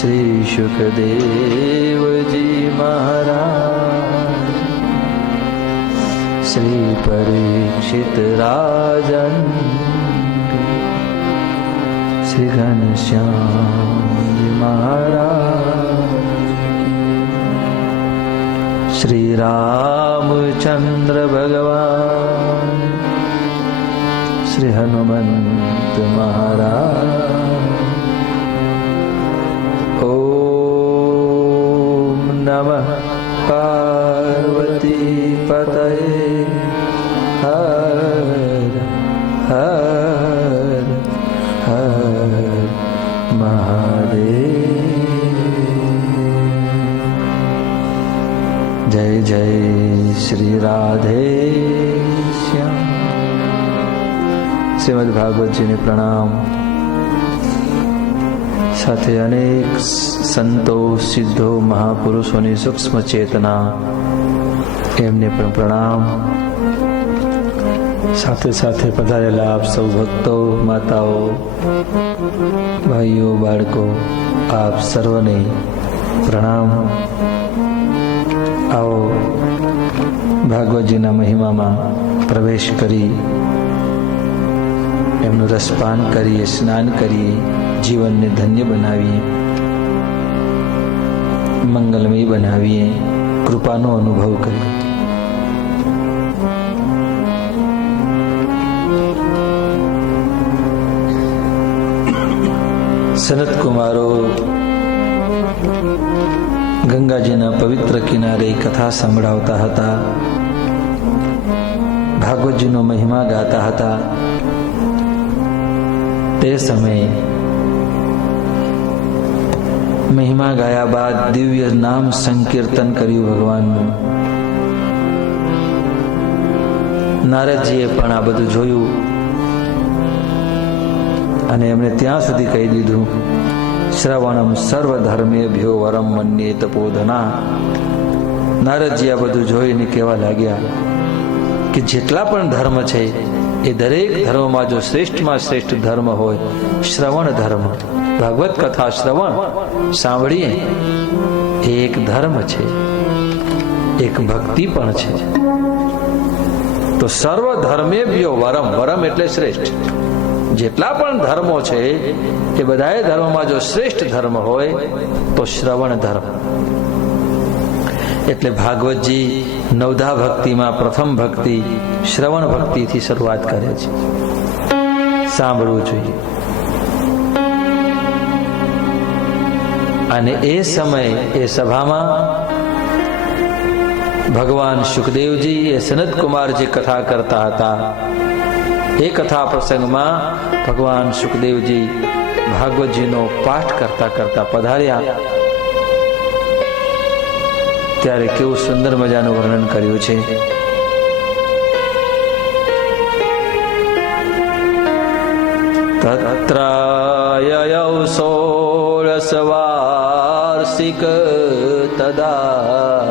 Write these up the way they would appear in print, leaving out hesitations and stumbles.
શ્રી શુકદેવજી મહારાજ, શ્રી પરીક્ષિત રાજન, શ્રી ઘનશ્યામજી મહારાજ, શ્રી રામચંદ્ર ભગવાન, શ્રી હનુમંત મહારાજ. ઓમ નમઃ પાર્વતી પતયે હર હર હર મહાદેવ. જય જય શ્રી રાધે શ્યામ. શ્રીમદ ભાગવતજીને પ્રણામ. સાથે અનેક સંતો, સિદ્ધો, મહાપુરુષોની સૂક્ષ્મ ચેતના, એમને પણ પ્રણામ. સાથે સાથે પધારેલા આપ સૌ ભક્તો, માતાઓ, ભાઈઓ, બાળકો, આપ સર્વને પ્રણામ. આવો ભાગવતજીના મહિમામાં પ્રવેશ કરી એમનું રસપાન કરીએ, સ્નાન કરીએ, જીવનને ધન્ય બનાવીએ, મંગલમય બનાવીએ, કૃપાનો અનુભવ કરીએ. સનત કુમારો ગંગાજીના પવિત્ર કિનારે કથા સંભળાવતા હતા, ભાગવતજીનો મહિમા ગાતા હતા. તે સમયે મહિમા ગાયા બાદ દિવ્ય નામ સંકીર્તન કર્યું ભગવાનનું. નારદજીએ પણ આ બધું જોયું અને એમણે ત્યાં સુધી કહી દીધું, શ્રવણમ સર્વધર્મેભ્યો વરમ મન્યે તપોધના. નારદજી આ બધું જોઈને કહેવા લાગ્યા કે જેટલા પણ ધર્મ છે એ દરેક ધર્મમાં જો શ્રેષ્ઠમાં શ્રેષ્ઠ ધર્મ હોય શ્રવણ ધર્મ. ભાગવત કથા શ્રવણ સાંભળીએ એ એક ધર્મ છે, એક ભક્તિ પણ છે. તો સર્વ ધર્મેભ્યો વરમ, વરમ એટલે શ્રેષ્ઠ. જેટલા પણ ધર્મો છે એ બધાએ ધર્મમાં જો શ્રેષ્ઠ ધર્મ હોય તો શ્રવણ ધર્મ. એટલે ભાગવતજી નવધા ભક્તિમાં પ્રથમ ભક્તિ શ્રવણ ભક્તિથી શરૂઆત કરે છે. સાંભળવું જોઈએ. અને એ સમય, એ સભામાં ભગવાન શુકદેવજી એ સનત કુમાર જે કથા કરતા હતા, એ કથા પ્રસંગમાં ભગવાન શુકદેવજી ભાગવતજીનો પાઠ કરતા કરતા પધાર્યા. ત્યારે કેવું સુંદર મજાનું વર્ણન કર્યું છે. તત્રાયયૌ ષોડશ વાર્ષિક તદા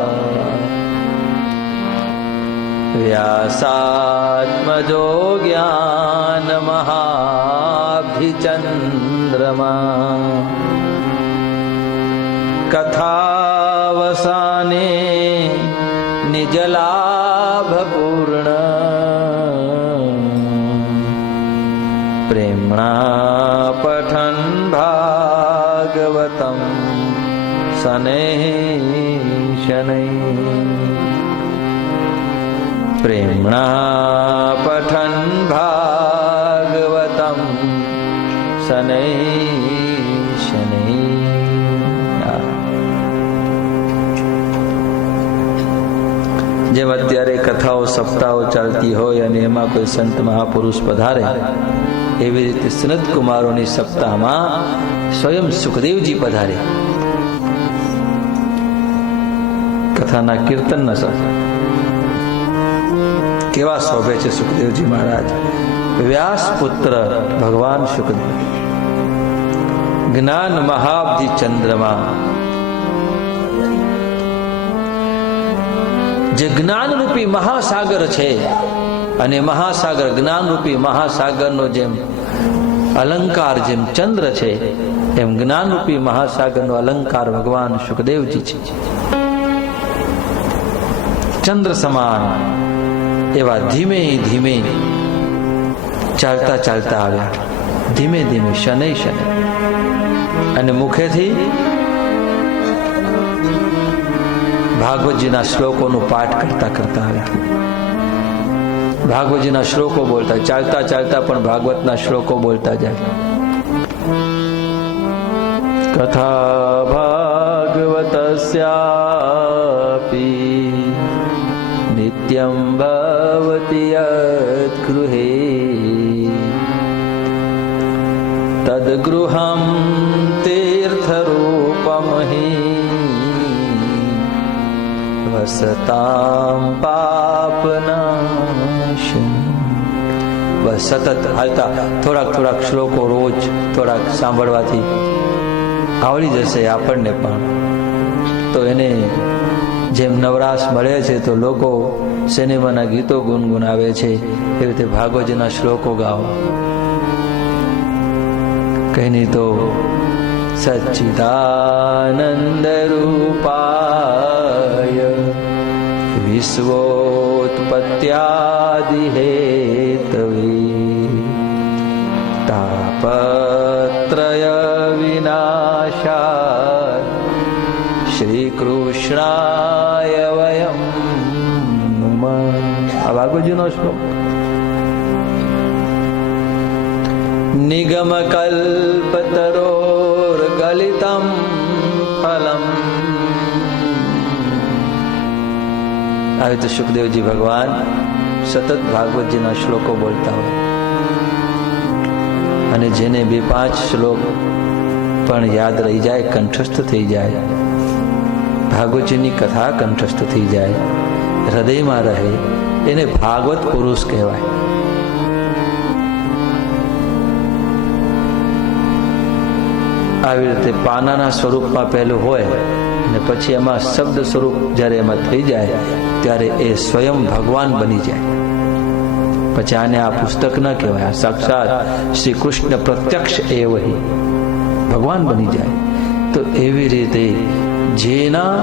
વ્યાસાત્મજો જ્ઞાન મહાભિચંદ્રમા કથાવસાને નિજલાભ પૂર્ણ પ્રેમણા પઠન ભાગવતમ શનૈઃ શનૈઃ. પ્રેમણા પઠન ભાગવતમ શનૈઃ શનૈઃ. જેમ અત્યારે કથાઓ સપ્તાહો ચાલતી હોય અને એમાં કોઈ સંત મહાપુરુષ પધારે, એવી રીતે સનત કુમારોની સપ્તાહમાં સ્વયં સુખદેવજી પધારે. કથાના કીર્તનના સાથે કેવા શોભે છે સુખદેવજી મહારાજ. વ્યાસ પુત્ર ભગવાન સુખદેવ, જ્ઞાન મહાબ્ધિ ચંદ્રમા, જે જ્ઞાનરૂપી મહાસાગર છે, અને મહાસાગર જ્ઞાનરૂપી મહાસાગરનો જેમ અલંકાર જેમ ચંદ્ર છે, એમ જ્ઞાનરૂપી મહાસાગરનો અલંકાર ભગવાન સુખદેવજી છે. ચંદ્ર સમાન એવા ધીમે ધીમે ચાલતા ચાલતા આવ્યા, ધીમે ધીમે શનૈ શનૈ, અને મુખેથી ભાગવતજીના શ્લોકોનું પાઠ કરતા કરતા આવ્યા. ભાગવતજીના શ્લોકો બોલતા, ચાલતા ચાલતા પણ ભાગવતના શ્લોકો બોલતા જાય. કથા ભાગવતસ્યાપી નિત્યં ભવતિ યદ ગૃહે તદ્ગૃહં તીર્થરૂપમહિ વસતામ પાપનાશિની. બસ સતત હાલતા થોડાક શ્લોકો રોજ થોડાક સાંભળવાથી આવડી જશે આપણને પણ. તો એને જેમ નવરાશ મળે છે તો લોકો સિનેમાના ગીતો ગુનગુનાવે છે, એવી રીતે ભાગવતજીના શ્લોકો ગાઓ. કઈ નહીં તો સચ્ચિદાનંદ રૂપાય વિશ્વોત્પત્યાદિ હેતવે તાપત્રય વિનાશાય શ્રી કૃષ્ણાય વયમ નમઃ. આ ભાગવતજીનો શ્લોક. નિગમ કલ્પતરોર ગલિતમ ફલમ. આવી રીતે સુખદેવજી ભગવાન સતત ભાગવતજીના શ્લોકો બોલતા હોય, અને જેને 2-5 શ્લોક પણ યાદ રહી જાય, કંઠસ્થ થઈ જાય, ભાગવતજીની કથા કંઠસ્થ થઈ જાય, હૃદયમાં રહે, એને ભાગવત પુરુષ કહેવાય. આવી રીતે પાનાના સ્વરૂપમાં પહેલું હોય અને પછી એમાં શબ્દ સ્વરૂપ જ્યારે એમાં થઈ જાય ત્યારે એ સ્વયં ભગવાન બની જાય. પછી આને આ પુસ્તક ન કહેવાય, આ સાક્ષાત શ્રી કૃષ્ણ પ્રત્યક્ષ એ વહી ભગવાન બની જાય. તો એવી રીતે જેના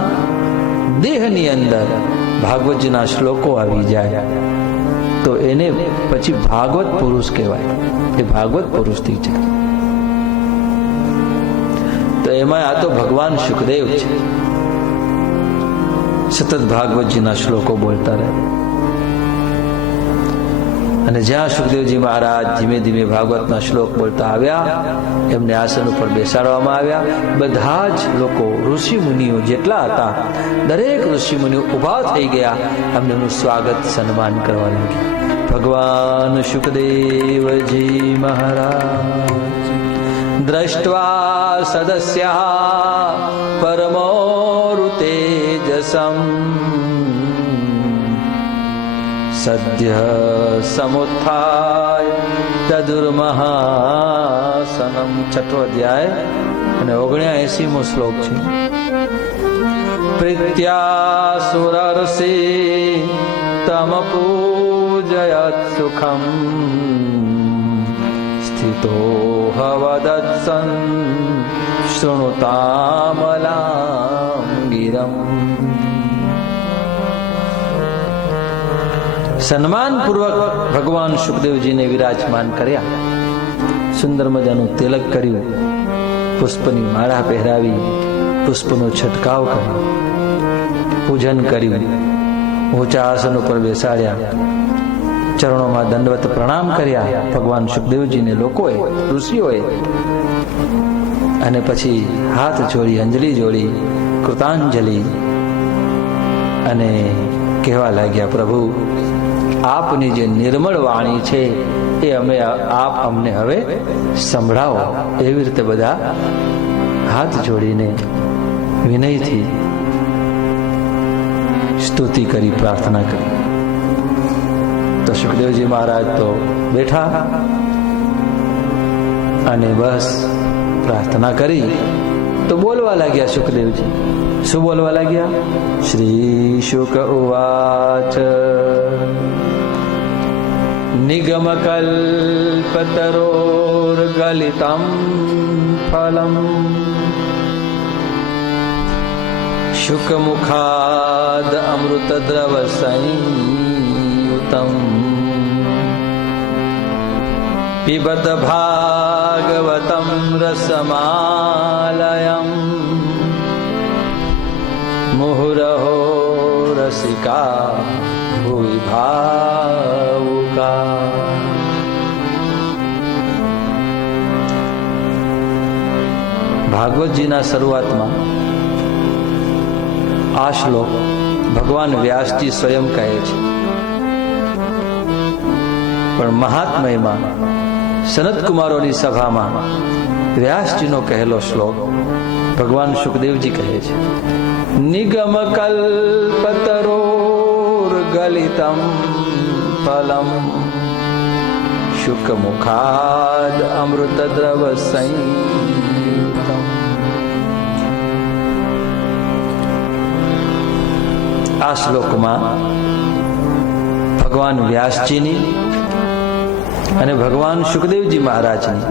દેહની અંદર ભાગવતજીના શ્લોકો આવી જાય તો એને પછી ભાગવત પુરુષ કહેવાય. એ ભાગવત પુરુષ થઈ જાય. તો એમાં આ તો ભગવાન સુખદેવ છે, સતત ભાગવતજીના શ્લોકો બોલતા રહે. અને જ્યાં સુખદેવજી મહારાજ ધીમે ધીમે ભાગવતના શ્લોક બોલતા આવ્યા, એમને આસન ઉપર બેસાડવામાં આવ્યા. બધા જ લોકો ઋષિ મુનિઓ જેટલા હતા, દરેક ઋષિ મુનિઓ ઉભા થઈ ગયા, એમનું સ્વાગત સન્માન કરવા લાગ્યા. ભગવાન સુખદેવજી મહારાજ દ્રષ્ટ્વા સદસ્યા પરમોરુતેજસમ સદ્ય સમુત્થાય તદુર્મહાસનમ. 6ઠો અધ્યાય અને 79મો શ્લોક છે. પ્રીત્યા સુરર્ષિ તમ પૂજયત સુખમ સ્થિતો હવદત્સન શૃણુતામલાં ગિરમ. સન્માનપૂર્વક ભગવાન સુખદેવજીને વિરાજમાન કર્યા. સુંદર મજાનું તિલક કર્યું, પુષ્પની માળા પહેરાવી, પુષ્પનો છંટકાવ કર્યો, પૂજન કર્યું, ઊંચા આસન ઉપર બેસાડ્યા, ચરણોમાં દંડવત પ્રણામ કર્યા ભગવાન સુખદેવજીને લોકોએ, ઋષિઓએ. અને પછી હાથ જોડી, અંજલિ જોડી, કૃતાંજલિ, અને કહેવા લાગ્યા, પ્રભુ આપની જે નિર્મળ વાણી છે એ આપ અમને હવે સંભળાવો. એવી રીતે બધા હાથ જોડીને વિનયથી સ્તુતિ કરી, પ્રાર્થના કરી. તો સુખદેવજી મહારાજ તો બેઠા અને બસ પ્રાર્થના કરી તો બોલવા લાગ્યા. સુખદેવજી શું બોલવા લાગ્યા? શ્રી શુક ઉવાચ નિગમકલ્પતરોર્ગલિતં ફલમ શુકમુખાદ અમૃતદ્રવ સંયુતમ પિબત ભાગવતં રસમાલયં મુહુરહો રસિકા ભુવિ ભાવુકા. ભાગવતજીના શરૂઆતમાં આ શ્લોક ભગવાન વ્યાસજી સ્વયં કહે છે, પણ મહાત્મયમાં સનત કુમારોની સભામાં વ્યાસજીનો કહેલો શ્લોક ભગવાન સુખદેવજી કહે છે. નિગમકલ્પતરોર્ગલિતં ફલમ શુકમુખાદ અમૃતદ્રવ સંયુતમ. આ શ્લોકમાં ભગવાન વ્યાસજીની અને ભગવાન સુખદેવજી મહારાજની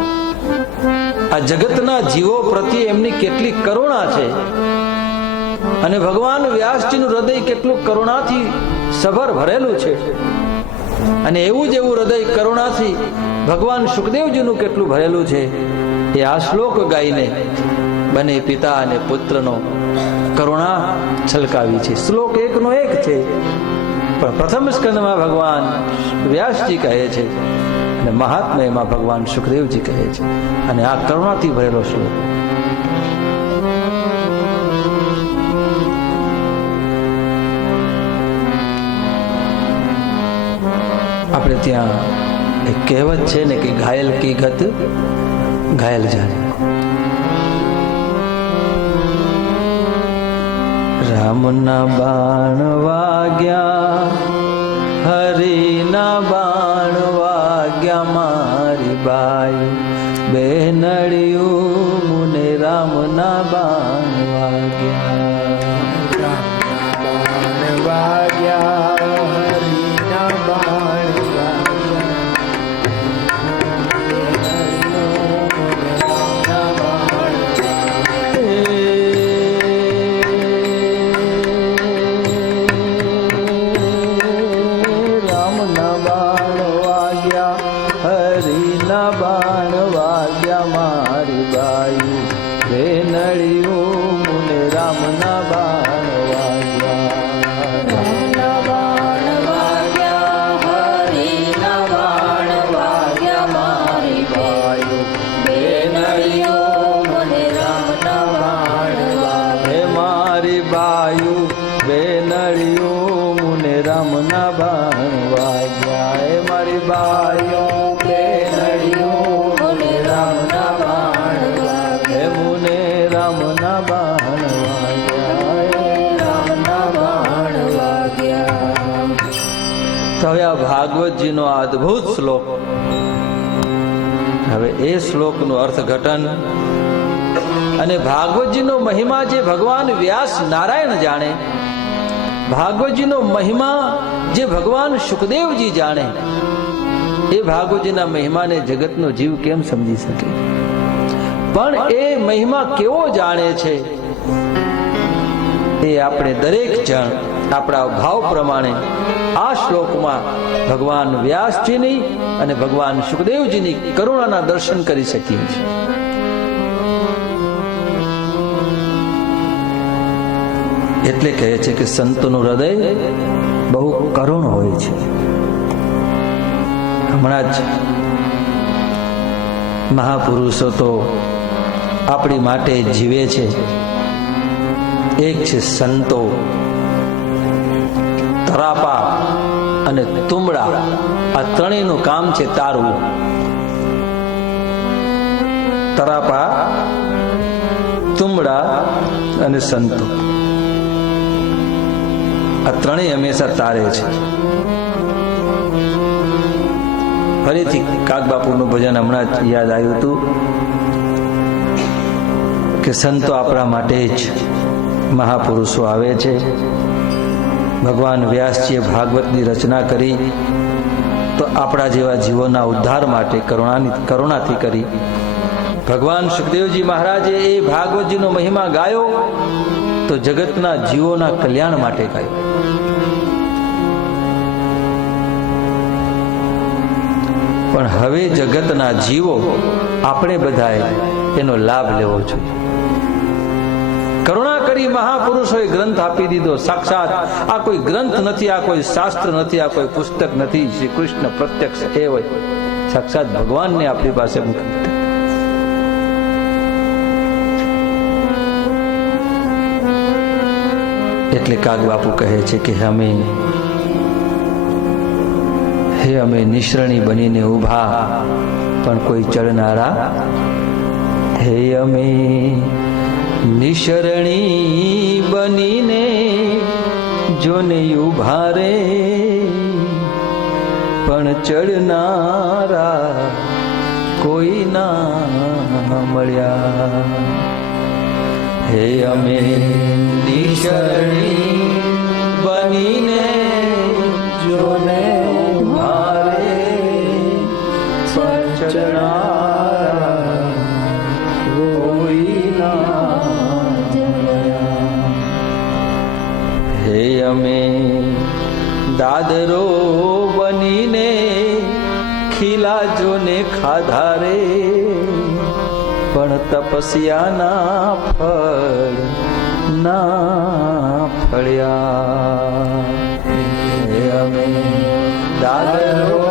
આ જગતના જીવો પ્રત્યે એમની કેટલી કરુણા છે અને ભગવાન વ્યાસજીનું હૃદય કેટલું કરુણાથી સભર ભરેલું છે અને એવું જ એવું હૃદય કરુણાથી ભગવાન સુખદેવજીનું કેટલું ભરેલું છે એ આ શ્લોક ગાઈને બંને પિતા અને પુત્રનો કરુણા છલકાવી છે. શ્લોક એકનો એક છે, પણ પ્રથમ સ્કંદમાં ભગવાન વ્યાસજી કહે છે અને મહાત્મ્યમાં ભગવાન સુખદેવજી કહે છે, અને આ કરુણાથી ભરેલો શ્લોક. આપણે ત્યાં એક કહેવત છે ને કે ઘાયલ કી ગત ઘાયલ જાને. રામના બાણ વાગ્યા, હરિના બાણ વાગ્યા, મારી બાઈ બેનડિયું મુને રામના બાણ વાગ્યા. બાણ વાગ્યા, હરિના બાણ ભાગવતજીનો આ અદ્ભુત શ્લોક. હવે એ શ્લોકનું અર્થઘટન અને ભાગવતજીનો મહિમા જે ભગવાન વ્યાસ નારાયણ જાણે, ભાગવતજીનો મહિમા જે ભગવાન સુખદેવજી જાણે, એ ભાગવતજીના મહિમાને જગતનો જીવ કેમ સમજી શકે? પણ એ મહિમા કેવો જાણે છે એ આપણે દરેક જણ આપણા ભાવ પ્રમાણે આ શ્લોકમાં ભગવાન વ્યાસજીની અને ભગવાન સુખદેવજીની કરુણાના દર્શન કરી શકીએ છીએ. એટલે કહે છે કે સંતોનું હૃદય બહુ કરુણ હોય છે. હમણાં જ મહાપુરુષો તો આપણી માટે જીવે છે. એક છે સંતો, તરાપા અને તુંબડા. આ ત્રણેયનું કામ છે તારવું. તરાપા, તુંબડા અને સંતો, આ ત્રણેય હંમેશા તારે છે. ફરીથી કાગબાપુનું ભજન હમણાં જ યાદ આવ્યું હતું કે સંતો આપણા માટે જ મહાપુરુષો આવે છે. ભગવાન વ્યાસજીએ ભાગવતની રચના કરી તો આપણા જેવા જીવોના ઉદ્ધાર માટે કરુણાથી કરી ભગવાન સુખદેવજી મહારાજે એ ભાગવતજીનો મહિમા ગાયો તો જગતના જીવોના કલ્યાણ માટે ગાયો. પણ હવે જગતના જીવો આપણે બધાએ એનો લાભ લેવો જોઈએ. કરુણા કરી મહાપુરુષોએ ગ્રંથ આપી દીધો. સાક્ષાત આ કોઈ ગ્રંથ નથી, આ કોઈ શાસ્ત્ર નથી, આ કોઈ પુસ્તક નથી. શ્રી કૃષ્ણ પ્રત્યક્ષ એ હોય, સાક્ષાત ભગવાનને આપણી પાસે મૂકી. એટલે કાગ બાપુ કહે છે કે અમે નિશ્રણી બનીને ઊભા પણ કોઈ ચડનારા. હે અમે નિશરણી બનીને જોને ઊભા રે પણ ચડનારા કોઈ ના મળ્યા. હે અમે નિશરણી બનીને જોને ઊભા રે પણ ચડનારા કોઈ હે અમે દાદરો બનીને ખીલા જોને ખાધા રે પણ તપસ્યાના ફળ ના ફળ્યા. હે અમે દાદરો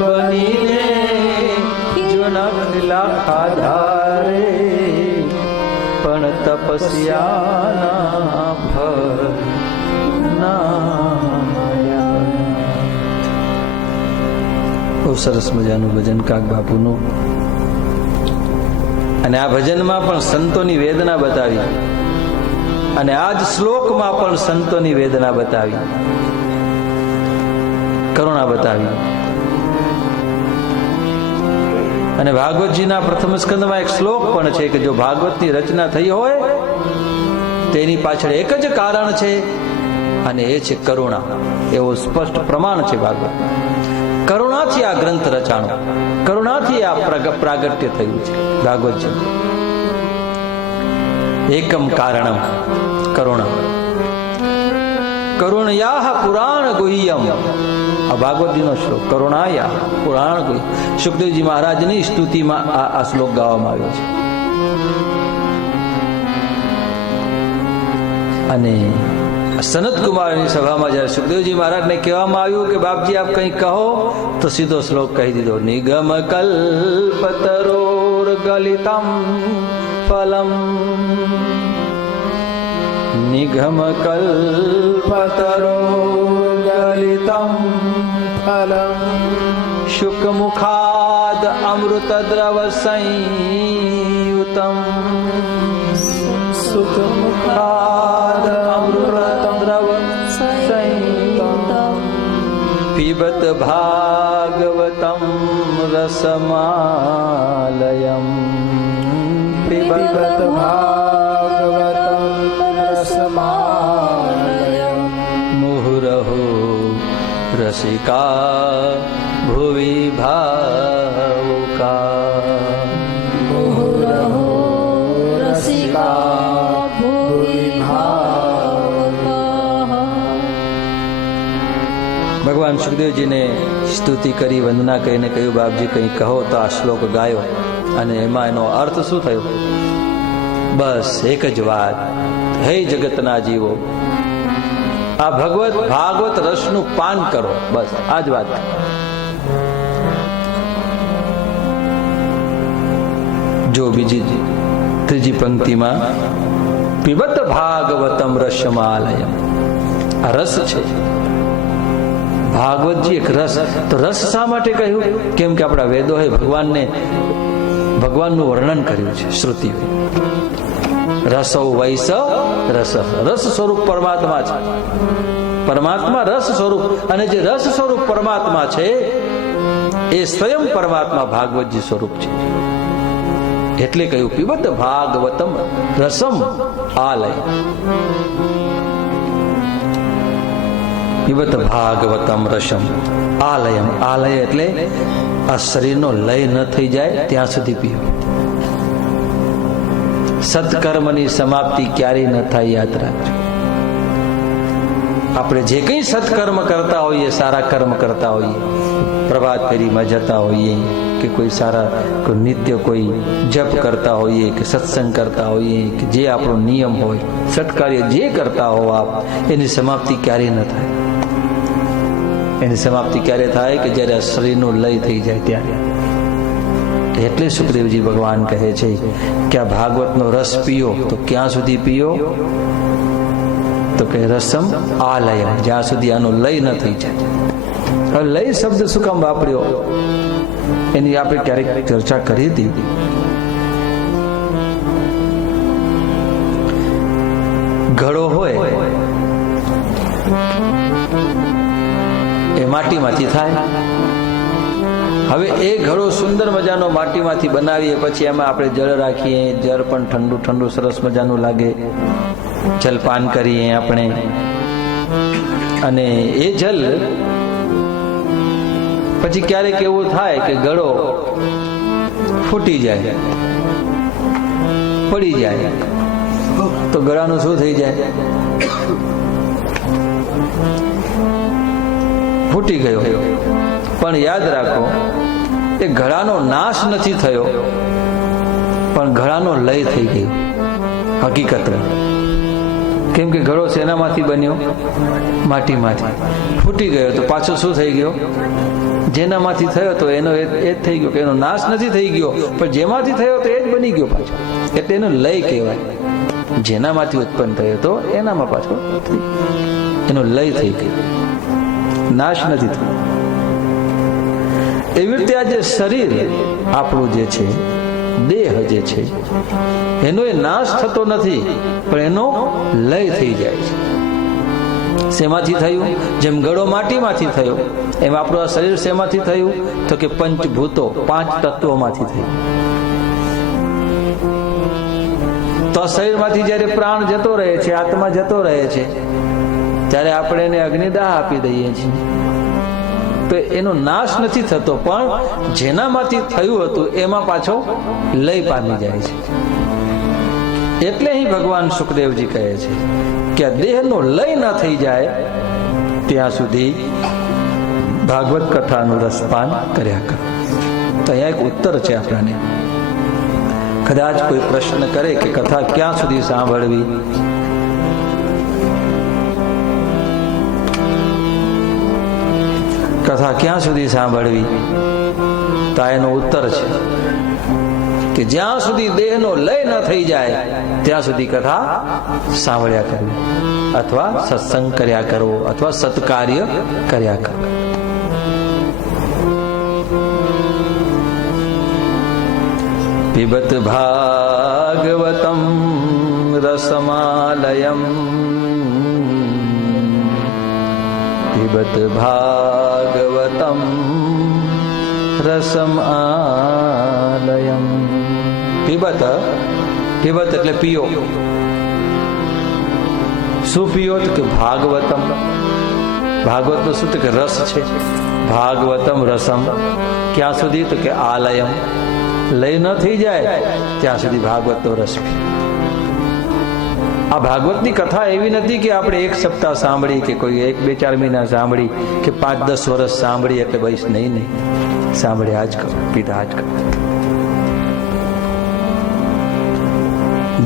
બનીને જોના ખીલા ખાધા રે પણ તપસ્યાના ફળ બહુ સરસ મજાનું ભજન કાગ બાપુનું. અને આ ભજનમાં પણ સંતોની વેદના બતાવી અને આ જ શ્લોકમાં પણ સંતોની વેદના બતાવી, કરુણા બતાવી. અને ભાગવતજીના પ્રથમ સ્કંદમાં એક શ્લોક પણ છે કે જો ભાગવતની રચના થઈ હોય તેની પાછળ એક જ કારણ છે અને એ છે કરુણા. એવો સ્પષ્ટ પ્રમાણ છે ભાગવત. કરુણાથી આ ગ્રંથ રચાણો, કરુણાથી આ પ્રાગટ્ય થયું છે ભાગવતજી. એકમ કારણમ કરુણા. કરુણયા પુરાણ ગુહ્યમ. આ ભાગવતજીનો શ્લોક. કરુણાયા પુરાણ ગુહ્યમ. સુખદેવજી મહારાજની સ્તુતિમાં આ શ્લોક ગાવામાં આવ્યો છે. અને સનત કુમારની સભામાં જયારે સુખદેવજી મહારાજને કહેવામાં આવ્યું કે બાપજી આપ કંઈ કહો, તો સીધો શ્લોક કહી દીધો. નિગમ કલ્પતરોર ગલિતમ ફલમ. નિગમ કલ્પતરોર ગલિતમ ફલમ શુકમુખાદ અમૃત દ્રવ સંયુતમ. સુખમુખાદ અમૃત દ્રવ સંયુતમ પીબત ભાગવતમ રસમાલયમ. પીબત ભાગવતમ રસમાલયમ મુહુરહો રસિકા ભુવિ ભાવુકા. મુહુરહો રસિકા ભગવાન સુખદેવજીને સ્તુતિ કરી, વંદના કરીને કહ્યું બાપજી કંઈ કહો. તો આ શ્લોક ગાયો અને એમાં એનો અર્થ શું થયો? બસ એક જ વાત. હે જગતના જીવો, આ ભાગવત રસનું પાન કરો. બસ આ જ વાત. જો બીજી ત્રીજી પંક્તિમાં પીબત ભાગવતમ રસમાલયમ. આ રસ છે ભાગવતજી, એક રસ. તો રસ શા માટે કહ્યું? કેમ કે આપણા વેદોએ ભગવાનનું વર્ણન કર્યું છે. શ્રુતિ રસો વૈસ રસ. રસ સ્વરૂપ પરમાત્મા છે. પરમાત્મા રસ સ્વરૂપ, અને જે રસ સ્વરૂપ પરમાત્મા છે એ સ્વયં પરમાત્મા ભાગવતજી સ્વરૂપ છે. એટલે કહ્યું પીબત ભાગવતમ રસમ આલય. પીબત ભાગવતમ રસમ આલયમ. આલય એટલે આ શરીરનો લય ન થઈ જાય ત્યાં સુધી પીવો. સત્કર્મની સમાપ્તિ ક્યારેય ન થાય, યાદ રાખજો. આપણે જે કંઈ સત્કર્મ કરતા હોઈએ, સારા કર્મ કરતા હોઈએ, પ્રભાત ફેરીમાં જતા હોઈએ કે કોઈ સારા કોઈ નિત્ય કોઈ જપ કરતા હોઈએ કે સત્સંગ કરતા હોઈએ કે જે આપણો નિયમ હોય, સત્કાર્ય જે કરતા હો આપ, એની સમાપ્તિ ક્યારેય ન થાય. એની સમાપ્તિ ક્યારે થાય કે જ્યારે આ શરીરનો લય થઈ જાય ત્યારે. એટલે સુખદેવજી ભગવાન કહે છે કે આ ભાગવતનો રસ પીઓ તો ક્યાં સુધી પીઓ? તો કે રસમ આલય, જ્યાં સુધી આનો લય ન થઈ જાય. હવે લય શબ્દ શું કામ વાપર્યો એની આપણે ક્યારેક ચર્ચા કરી હતી. ઘડો હોય એ માટીમાંથી થાય. હવે એ ઘડો સુંદર મજાનો માટીમાંથી બનાવીએ, પછી એમાં આપણે જળ રાખીએ, જળ પણ ઠંડુ ઠંડુ સરસ મજાનું લાગે, જલપાન કરીએ આપણે, અને એ જલ પછી ક્યારેક એવું થાય કે ઘડો ફૂટી જાય, પડી જાય, તો ગળાનું શું થઈ જાય? ફૂટી ગયો. પણ યાદ રાખો, એ ઘડાનો નાશ નથી થયો, પણ ઘડાનો લય થઈ ગયો હકીકતમાં. કેમ કે ઘડો શેનામાંથી બન્યો? માટીમાંથી. ફૂટી ગયો તો પાછો શું થઈ ગયો? જેનામાંથી થયો તો એનો એ જ થઈ ગયો, કે એનો નાશ નથી થઈ ગયો, પણ જેમાંથી થયો તો એ જ બની ગયો પાછો. એટલે એનો લય કહેવાય. જેનામાંથી ઉત્પન્ન થયો તો એનામાં પાછો એનો લય થઈ ગયો, નાશ નથી થયો. એવી રીતે આ જે શરીર આપણું જે છે, દેહ જે છે, એનો એ નાશ થતો નથી, પણ એનો લય થઈ જાય છે. શેમાંથી થયું? જેમ ગળો માટીમાંથી થયો, એમ આપણું આ શરીર શેમાંથી થયું? તો કે પંચભૂતો, 5 તત્વોમાંથી થયું. તો આ શરીરમાંથી જયારે પ્રાણ જતો રહે છે, આત્મા જતો રહે છે, ત્યારે આપણે એને અગ્નિદાહ આપી દઈએ છીએ, તો એનો નાશ નથી થતો, પણ જેનામાંથી થયું હતું એમાં પાછો લય પામી જાય છે. એટલે અહીં ભગવાન સુખદેવજી કહે છે કે આ દેહનો લય ન થઈ જાય ત્યાં સુધી ભાગવત કથાનું રસપાન કર્યા કરો. તો અહીંયા એક ઉત્તર છે આપણાને. કદાચ કોઈ પ્રશ્ન કરે કે કથા ક્યાં સુધી સાંભળવી, કથા ક્યાં સુધી સાંભળવી, તો એનો ઉત્તર છે કે જ્યાં સુધી દેહનો લય ન થઈ જાય ત્યાં સુધી કથા સાંભળ્યા કરવી, અથવા સત્સંગ કર્યા કરવો, અથવા સત્કાર્ય કર્યા કરવું. પિબત ભાગવતમ રસમાલયમ, પિબત ભાગવતમ રસમ આલયમ. પિબત, પિબત એટલે પીઓ. શું પીઓ? તો કે ભાગવતમ. ભાગવત નો શું? તો કે રસ છે. ભાગવતમ રસમ ક્યાં સુધી? તો કે આલયમ, લય ન થઈ જાય ત્યાં સુધી ભાગવત નો રસ પીઓ. આ ભાગવતની કથા એવી નથી કે આપણે 1 સપ્તાહ સાંભળી, કે કોઈ 1-2-4 મહિના સાંભળી, કે 5-10 વર્ષ સાંભળી એટલે બસ. નહીં, સાંભળ્યા જ કરો, પીધા જ કરો.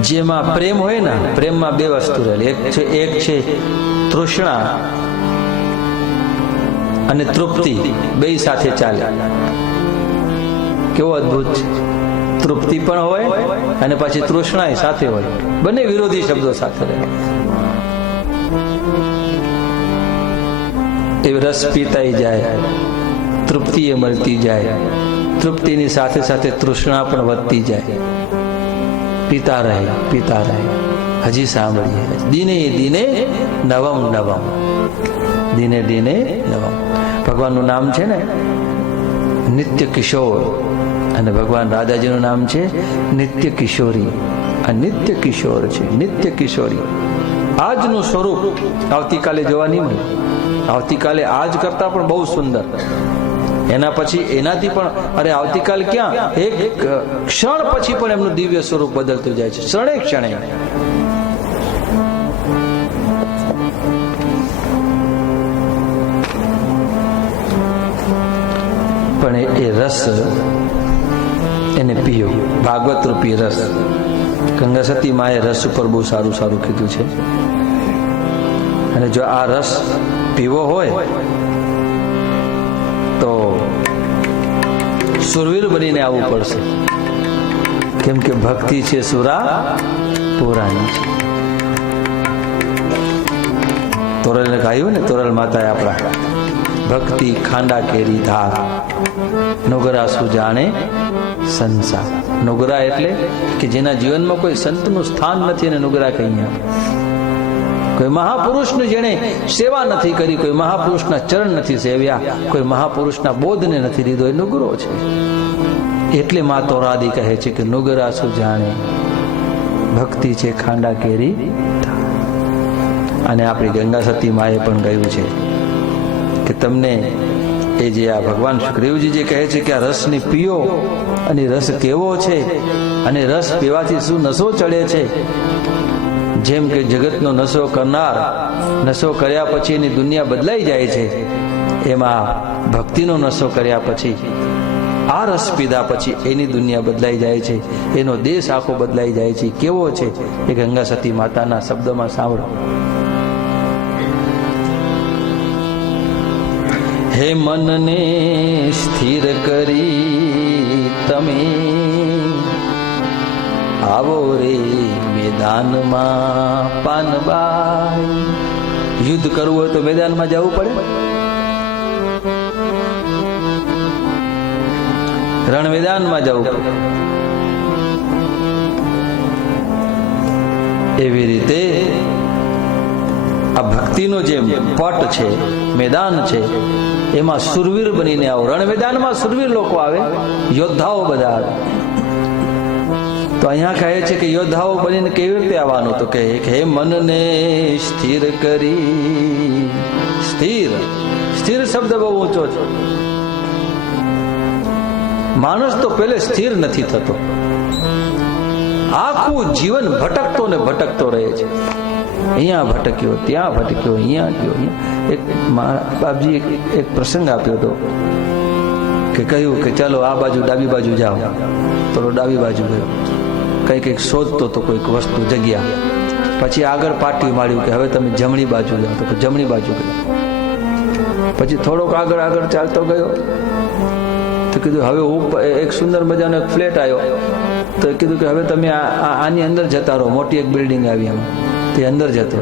જેમાં પ્રેમ હોય ને, પ્રેમમાં 2 વસ્તુ રહેલી. એક છે તૃષ્ણા અને તૃપ્તિ, 2 સાથે ચાલે. કેવો અદ્ભુત છે! તૃપ્તિ પણ હોય અને પછી તૃષ્ણા સાથે હોય, બંને વિરોધી શબ્દો સાથે રહે. એ રસ પીતાઈ જાય, તૃપ્તિ એ મળતી જાય, તૃપ્તિની સાથે સાથે તૃષ્ણા પણ વધતી જાય. પીતા રહે, પીતા રહે, હજી સાંભળીએ. દિને દિને નવમ નવમ, દિને દિને નવમ. ભગવાનનું નામ છે ને નિત્ય કિશોર, અને ભગવાન રાધાજીનું નામ છે નિત્ય કિશોરી. આ નિત્ય કિશોર છે, નિત્ય કિશોરી. આજનું સ્વરૂપ આવતીકાલે જોવા નહીં મળે. આવતીકાલે આજ કરતા પણ બહુ સુંદર, એના પછી એનાથી પણ, અરે આવતીકાલ ક્યાં, એક ક્ષણ પછી પણ એમનું દિવ્ય સ્વરૂપ બદલતું જાય છે, ક્ષણે ક્ષણે. પણ એ રસ એને પીયો, ભાગવત રૂપી રસ. ગંગા સતી માએ રસ ઉપર બહુ સારું સારું કીધું છે. અને જો આ રસ પીવો હોય તો સુરવીર બનીને આવવું પડશે, કેમ કે ભક્તિ છે સુરા પુરાની છે. તોરલ કહ્યું ને, તોરલ માતાએ આપણા, ભક્તિ ખાંડા કેરી ધાર, નુગરા સુજાણે સંસાર. નુગરા એટલે કે જેના જીવનમાં કોઈ સંતનું સ્થાન નથી અને નુગરા કહીએ. કોઈ મહાપુરુષનું જેણે સેવા નથી કરી, કોઈ મહાપુરુષના ચરણ નથી સેવ્યા, કોઈ મહાપુરુષના બોધને નથી લીધો, એ નુગરો છે. એટલે મા તોરાદી કહે છે કે નુગરા સુજાણે, ભક્તિ છે ખાંડા કેરી. અને આપણી ગંગા સતી માએ પણ કહ્યું છે કે તમને એ જે આ ભગવાન સુખદેવજી જે કહે છે કે આ રસને પીઓ, અને રસ કેવો છે, અને રસ પીવાથી શું નશો ચડે છે. જેમ કે જગતનો નશો કરનાર નશો કર્યા પછી એની દુનિયા બદલાઈ જાય છે, એમાં ભક્તિનો નશો કર્યા પછી, આ રસ પીધા પછી એની દુનિયા બદલાઈ જાય છે, એનો દેશ આખો બદલાઈ જાય છે. કેવો છે એ ગંગા સતી માતાના શબ્દમાં સાંભળો. હે મનને સ્થિર કરી તમે આવો રે મેદાનમાં પાનબાઈ. યુદ્ધ કરવું હોય તો મેદાનમાં જવું પડે, રણ મેદાનમાં જવું પડે. એવી રીતે આ ભક્તિનો જે પટ છે, મેદાન છે, એમાં સુરવીર બનીને આવો. રણ મેદાનમાં સુરવીર લોકો આવે, યોદ્ધાઓ બધા આવે. તો અહીંયા કહે છે કે યોદ્ધાઓ બનીને કેવી રીતે આવવાનું, તો કહે હે મનને સ્થિર કરી. સ્થિર, સ્થિર શબ્દ બહુ ઊંચો છે. માણસ તો પહેલે સ્થિર નથી થતો, આખું જીવન ભટકતો ને ભટકતો રહે છે. અહીંયા ભટક્યો, ત્યાં ભટક્યો, અહીંયા ગયો. એક બાપજી એક પ્રસંગ આપ્યો હતો કે કહ્યું કે ચાલો આ બાજુ ડાબી બાજુ જાઓ, તો ડાબી બાજુ ગયો, કંઈક શોધતો તો કોઈક વસ્તુ, જગ્યા. પછી આગળ પાટિયું માર્યું કે હવે તમે જમણી બાજુ જાઓ, તો જમણી બાજુ ગયો. પછી થોડોક આગળ આગળ ચાલતો ગયો, તો કીધું હવે ઉપર એક સુંદર મજાનો એક ફ્લેટ આવ્યો, તો કીધું કે હવે તમે આની અંદર જતા રહો, મોટી એક બિલ્ડિંગ આવી એમાં. તે અંદર જતો.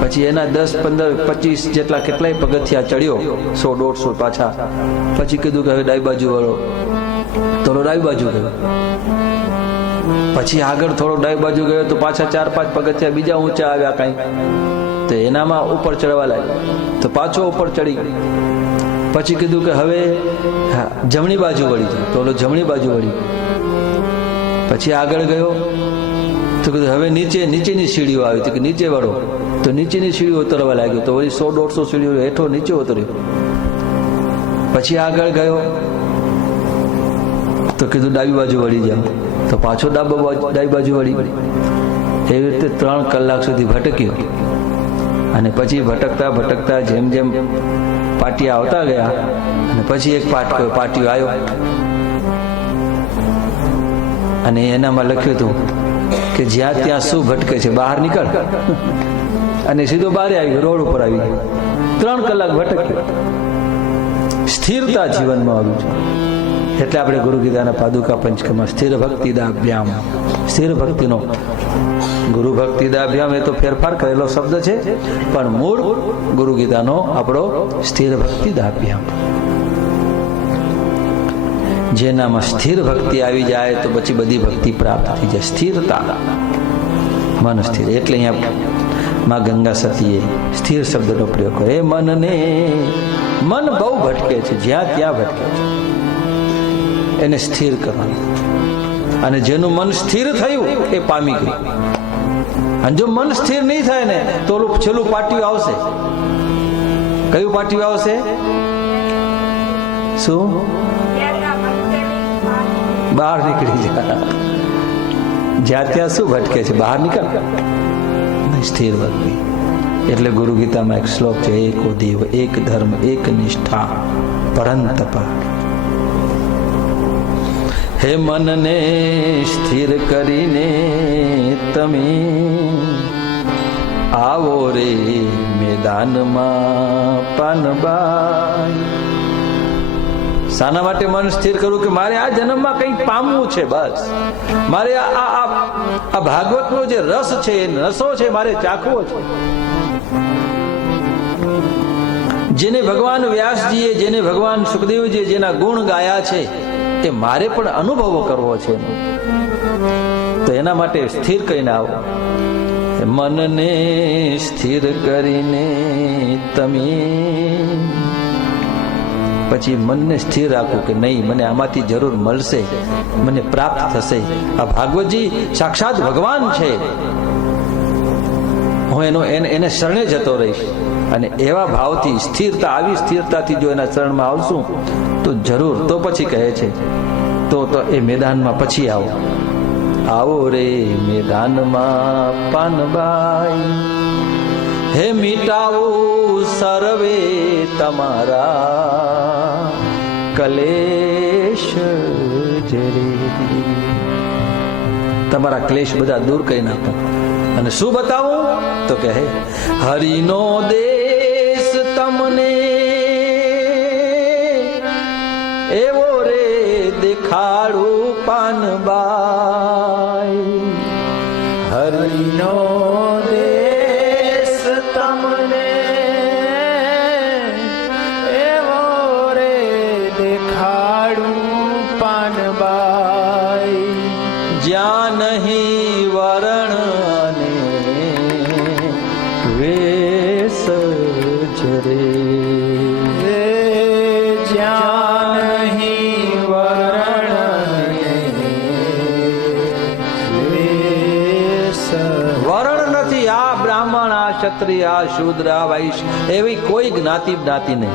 પછી એના 10, 15, 25 જેટલા કેટલાય પગથિયા ચડ્યો, 100, 150 પાછા. પછી કીધું કે હવે ડાબી બાજુ વળો, તો ડાબી બાજુ ગયો. પછી આગળ થોડો ડાબી બાજુ ગયો, તો પાછા 4, 5 પગથિયા બીજા ઊંચા આવ્યા કઈ, તો એનામાં ઉપર ચડવા લાગ્યો, તો પાછો ઉપર ચડી. પછી કીધું કે હવે જમણી બાજુ વળી જાય, તો જમણી બાજુ વળી. પછી આગળ ગયો, તો કીધું હવે નીચેની સીડીઓ આવી, કે નીચે વળો, તો નીચેની સીડીઓ ઉતરવા લાગ્યો, તો વળી 100, 150 સીડીઓ હેઠો નીચે ઉતર્યો. પછી આગળ ગયો, તો કીધું ડાબી બાજુ વળી જાઓ, તો પાછો ડાબી બાજુ વળી. એવી રીતે 3 કલાક સુધી ભટક્યો. અને પછી ભટકતા ભટકતા જેમ જેમ પાટિયા આવતા ગયા, અને પછી એક પાટિયો આવ્યો, અને એનામાં લખ્યું હતું કે જ્યાં ત્યાં શું ભટકે છે, બહાર નીકળ. અને સીધો બહાર આવી, રોડ ઉપર આવી ગયો. 3 કલાક ભટક્યો. સ્થિરતા જીવનમાં આવ્યું છે. એટલે આપણે ગુરુ ગીતાના પાદુકા પંચકમાં સ્થિર ભક્તિ દાભ્યામ, સ્થિર ભક્તિનો ગુરુ ભક્તિ દાભ્યામ, એ તો ફેરફાર કરેલો શબ્દ છે, પણ મૂળ ગુરુ ગીતાનો આપણો સ્થિર ભક્તિ દાભ્યામ. જેનામાં સ્થિર ભક્તિ આવી જાય તો પછી બધી ભક્તિ પ્રાપ્ત થઈ જાય. સ્થિરતા, મન સ્થિર. એટલે અહીંયા માં ગંગા સતીએ સ્થિર શબ્દનો પ્રયોગ કર્યો. એ મનને, મન બહુ ભટકે છે, જ્યાં ત્યાં ભટકે છે, એને સ્થિર કરવાનું. અને જેનું મન સ્થિર થયું એ પામી ગયું. અને જો મન સ્થિર નહીં થાય ને, તો છેલ્લું પાટિયું આવશે, કયું પાટિયું આવશે? શું? બહાર નીકળી જા. જ્યાં ત્યાં શું ભટકે છે? બહાર નીકળ. સ્થિર ભક્તિ એટલે ગુરુ ગીતામાં એક શ્લોક છે, એકો દેવ, એક ધર્મ, એક નિષ્ઠા, પરંતપ. હે મનને સ્થિર કરીને તમે આવો રે મેદાનમાં પાનબાઈ. શાના માટે મન સ્થિર કરવું? કે મારે આ જન્મમાં કંઈક પામવું છે. બસ મારે આ ભાગવતનો જે રસ છે, રસો છે, મારે ચાખવો છે. જેને ભગવાન વ્યાસજીએ, જેને ભગવાન સુખદેવજીએ જેના ગુણ ગાયા છે એ મારે પણ અનુભવ કરવો છે. તો એના માટે સ્થિર કરીને આવો. મનને સ્થિર કરીને તમે પછી મનને સ્થિર રાખવું કે નહીં, મને આમાંથી જરૂર મળશે, મને પ્રાપ્ત થશે. આ ભાગવતજી સાક્ષાત ભગવાન છે, હું એને શરણે જતો રહીશ. અને એવા ભાવથી સ્થિરતા, આવી સ્થિરતાથી જો એના શરણમાં આવશું તો જરૂર. તો પછી કહે છે તો એ મેદાનમાં પછી આવો. આવો રે મેદાનમાં પાનબાઈ, હે મીટાવો સર્વે તમારા કલેશ જરે. તમારા ક્લેશ બધા દૂર કરી નાખો. અને શું બતાવું? તો કહે હરિનો દેશ તમને એવો રે દેખાડું પાનબાઈ. હરિનો દેશ તમને એવો રે દેખાડું પાનબાઈ. જ્યાં નહીં વરણ અને વેશ જરે. જ્યાં નહીં વરણ અને વેશ. વરણ નથી. આ બ્રાહ્મણ, આ ક્ષત્રિય, આ શૂદ્ર, આ વૈશ્ય એવી કોઈ જ્ઞાતિ નહીં.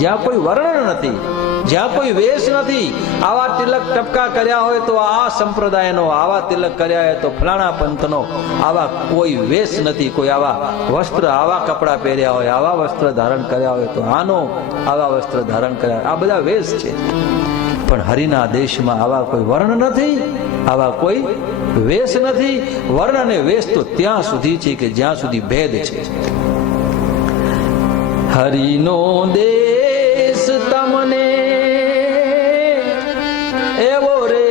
જ્યાં કોઈ વર્ણ નથી, જ્યાં કોઈ વેશ નથી. આવા તિલક ટપકા કર્યા હોય તો આ સંપ્રદાયનો, આવા તિલક કર્યા હોય તો ફલાણા પંથનો. આવા કોઈ વેશ નથી, કોઈ આવા વસ્ત્ર, આવા કપડા પહેર્યા હોય, આવા વસ્ત્ર ધારણ કર્યા હોય તો આનો, આવા વસ્ત્ર ધારણ કર્યા, આ બધા વેશ છે. પણ હરિના દેશમાં આવા કોઈ વર્ણ નથી, આવા કોઈ વેશ નથી. વર્ણ અને વેશ તો ત્યાં સુધી છે કે જ્યાં સુધી ભેદ છે. હરિનો દેશ તમને એવો રે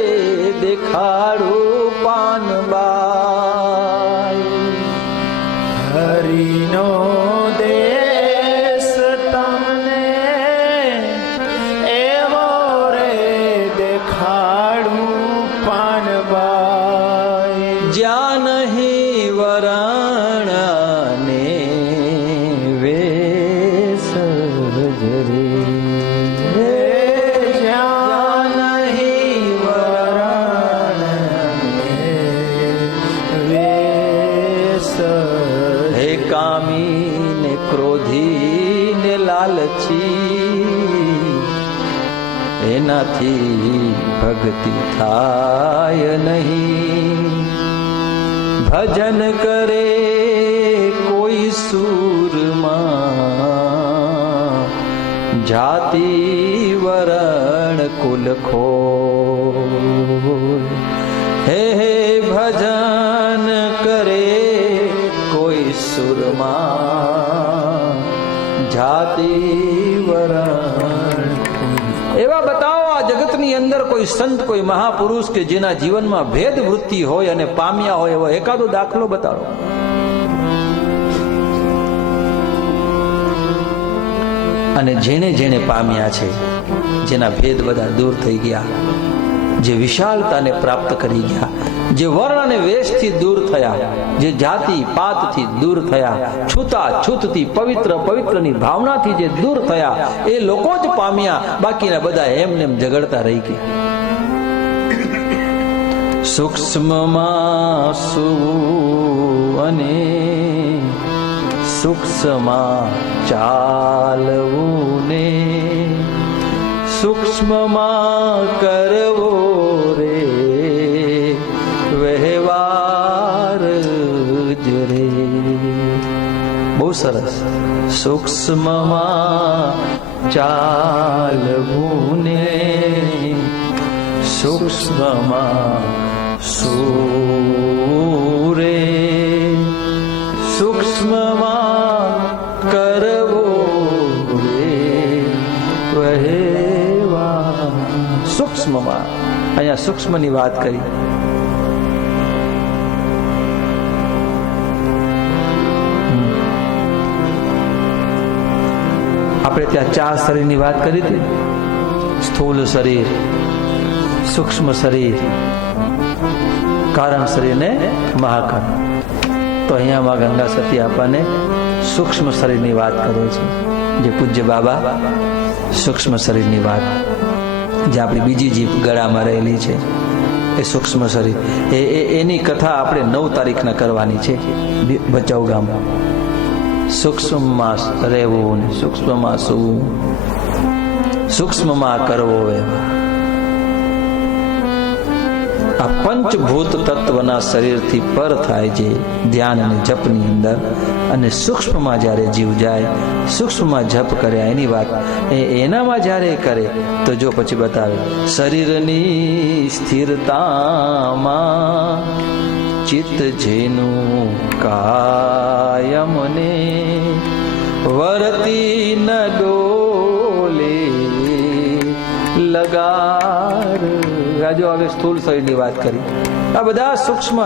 દેખાડું પાનબાઈ. હરિનો દેશ તમને એવો રે દેખાડું પાનબાઈ. જ્યાં નહીં વરણ ને વેશ જરે. જ્યાં નહીં વરણ ને વેશ. હે કામી ને ક્રોધી ને લાલચી, એનાથી ભક્તિ થાય નહીં. ભજન કરે કોઈ સૂરમાં, જાતિ વરણ કુલ ખોલ. હે ભજન કરે કોઈ સુરમાં, જાતિ વરણ. એવા બતાવો આ જગતની અંદર કોઈ સંત, કોઈ મહાપુરુષ કે જેના જીવનમાં ભેદ વૃત્તિ હોય અને પામ્યા હોય એવો એકાદો દાખલો બતાવો. અને જેને જેને પામ્યા છે, જેના ભેદ બધા દૂર થઈ ગયા, જે વિશાલતાને પ્રાપ્ત કરી ગયા, જે વર્ણ અને વેશથી દૂર થયા, જે જાતિ પાતથી દૂર થયા, છૂતા છૂતથી પવિત્રની ભાવનાથી જે દૂર થયા, એ લોકો જ પામ્યા. બાકીના બધા એમને ઝઘડતા રહી ગયા. સૂક્ષ્મમાં સુ અને સૂક્ષ્મમાં ચાલવું ને સૂક્ષ્મમાં કરવો રે વ્યવહાર જ રે. બહુ સરસ. સૂક્ષ્મમાં ચાલવું ને સૂક્ષ્મમાં સૂરે સૂક્ષ્મમાં કરવો રે વહેવા. સૂક્ષ્મમાં અહીંયા સૂક્ષ્મની વાત કરી. આપણે ત્યાં 4 શરીરની વાત કરી હતી. સ્થૂલ શરીર, સૂક્ષ્મ શરીર, કારણ શરીર ને મહાકારણ. તો અહીંયામાં ગંગા સતી આપણને સૂક્ષ્મ શરીરની વાત કરે છે. જે પૂજ્ય બાબા સૂક્ષ્મ શરીરની વાત, જે આપણી બીજી જીભ ગળામાં રહેલી છે એ સૂક્ષ્મ શરીર, એની કથા આપણે 9 તારીખના કરવાની છે ભચાઉ ગામમાં. સૂક્ષ્મમાં રહેવું ને સૂક્ષ્મમાં સૂવું, સૂક્ષ્મમાં કરવો વ્યવહાર. આ પંચભૂત તત્વના શરીરથી પર થાય છે ધ્યાન અને જપની અંદર, અને સૂક્ષ્મમાં જ્યારે જીવ જાય, સૂક્ષ્મમાં જપ કરે એની વાત એનામાં જ્યારે કરે તો જો પછી બતાવે શરીરની સ્થિરતામાં ચિત્ત જેનું કાયમને વર્તી ન ડોલે લગાર. રાજુ હવે સ્થૂળ શરીરની વાત કરી. આ બધા સૂક્ષ્મ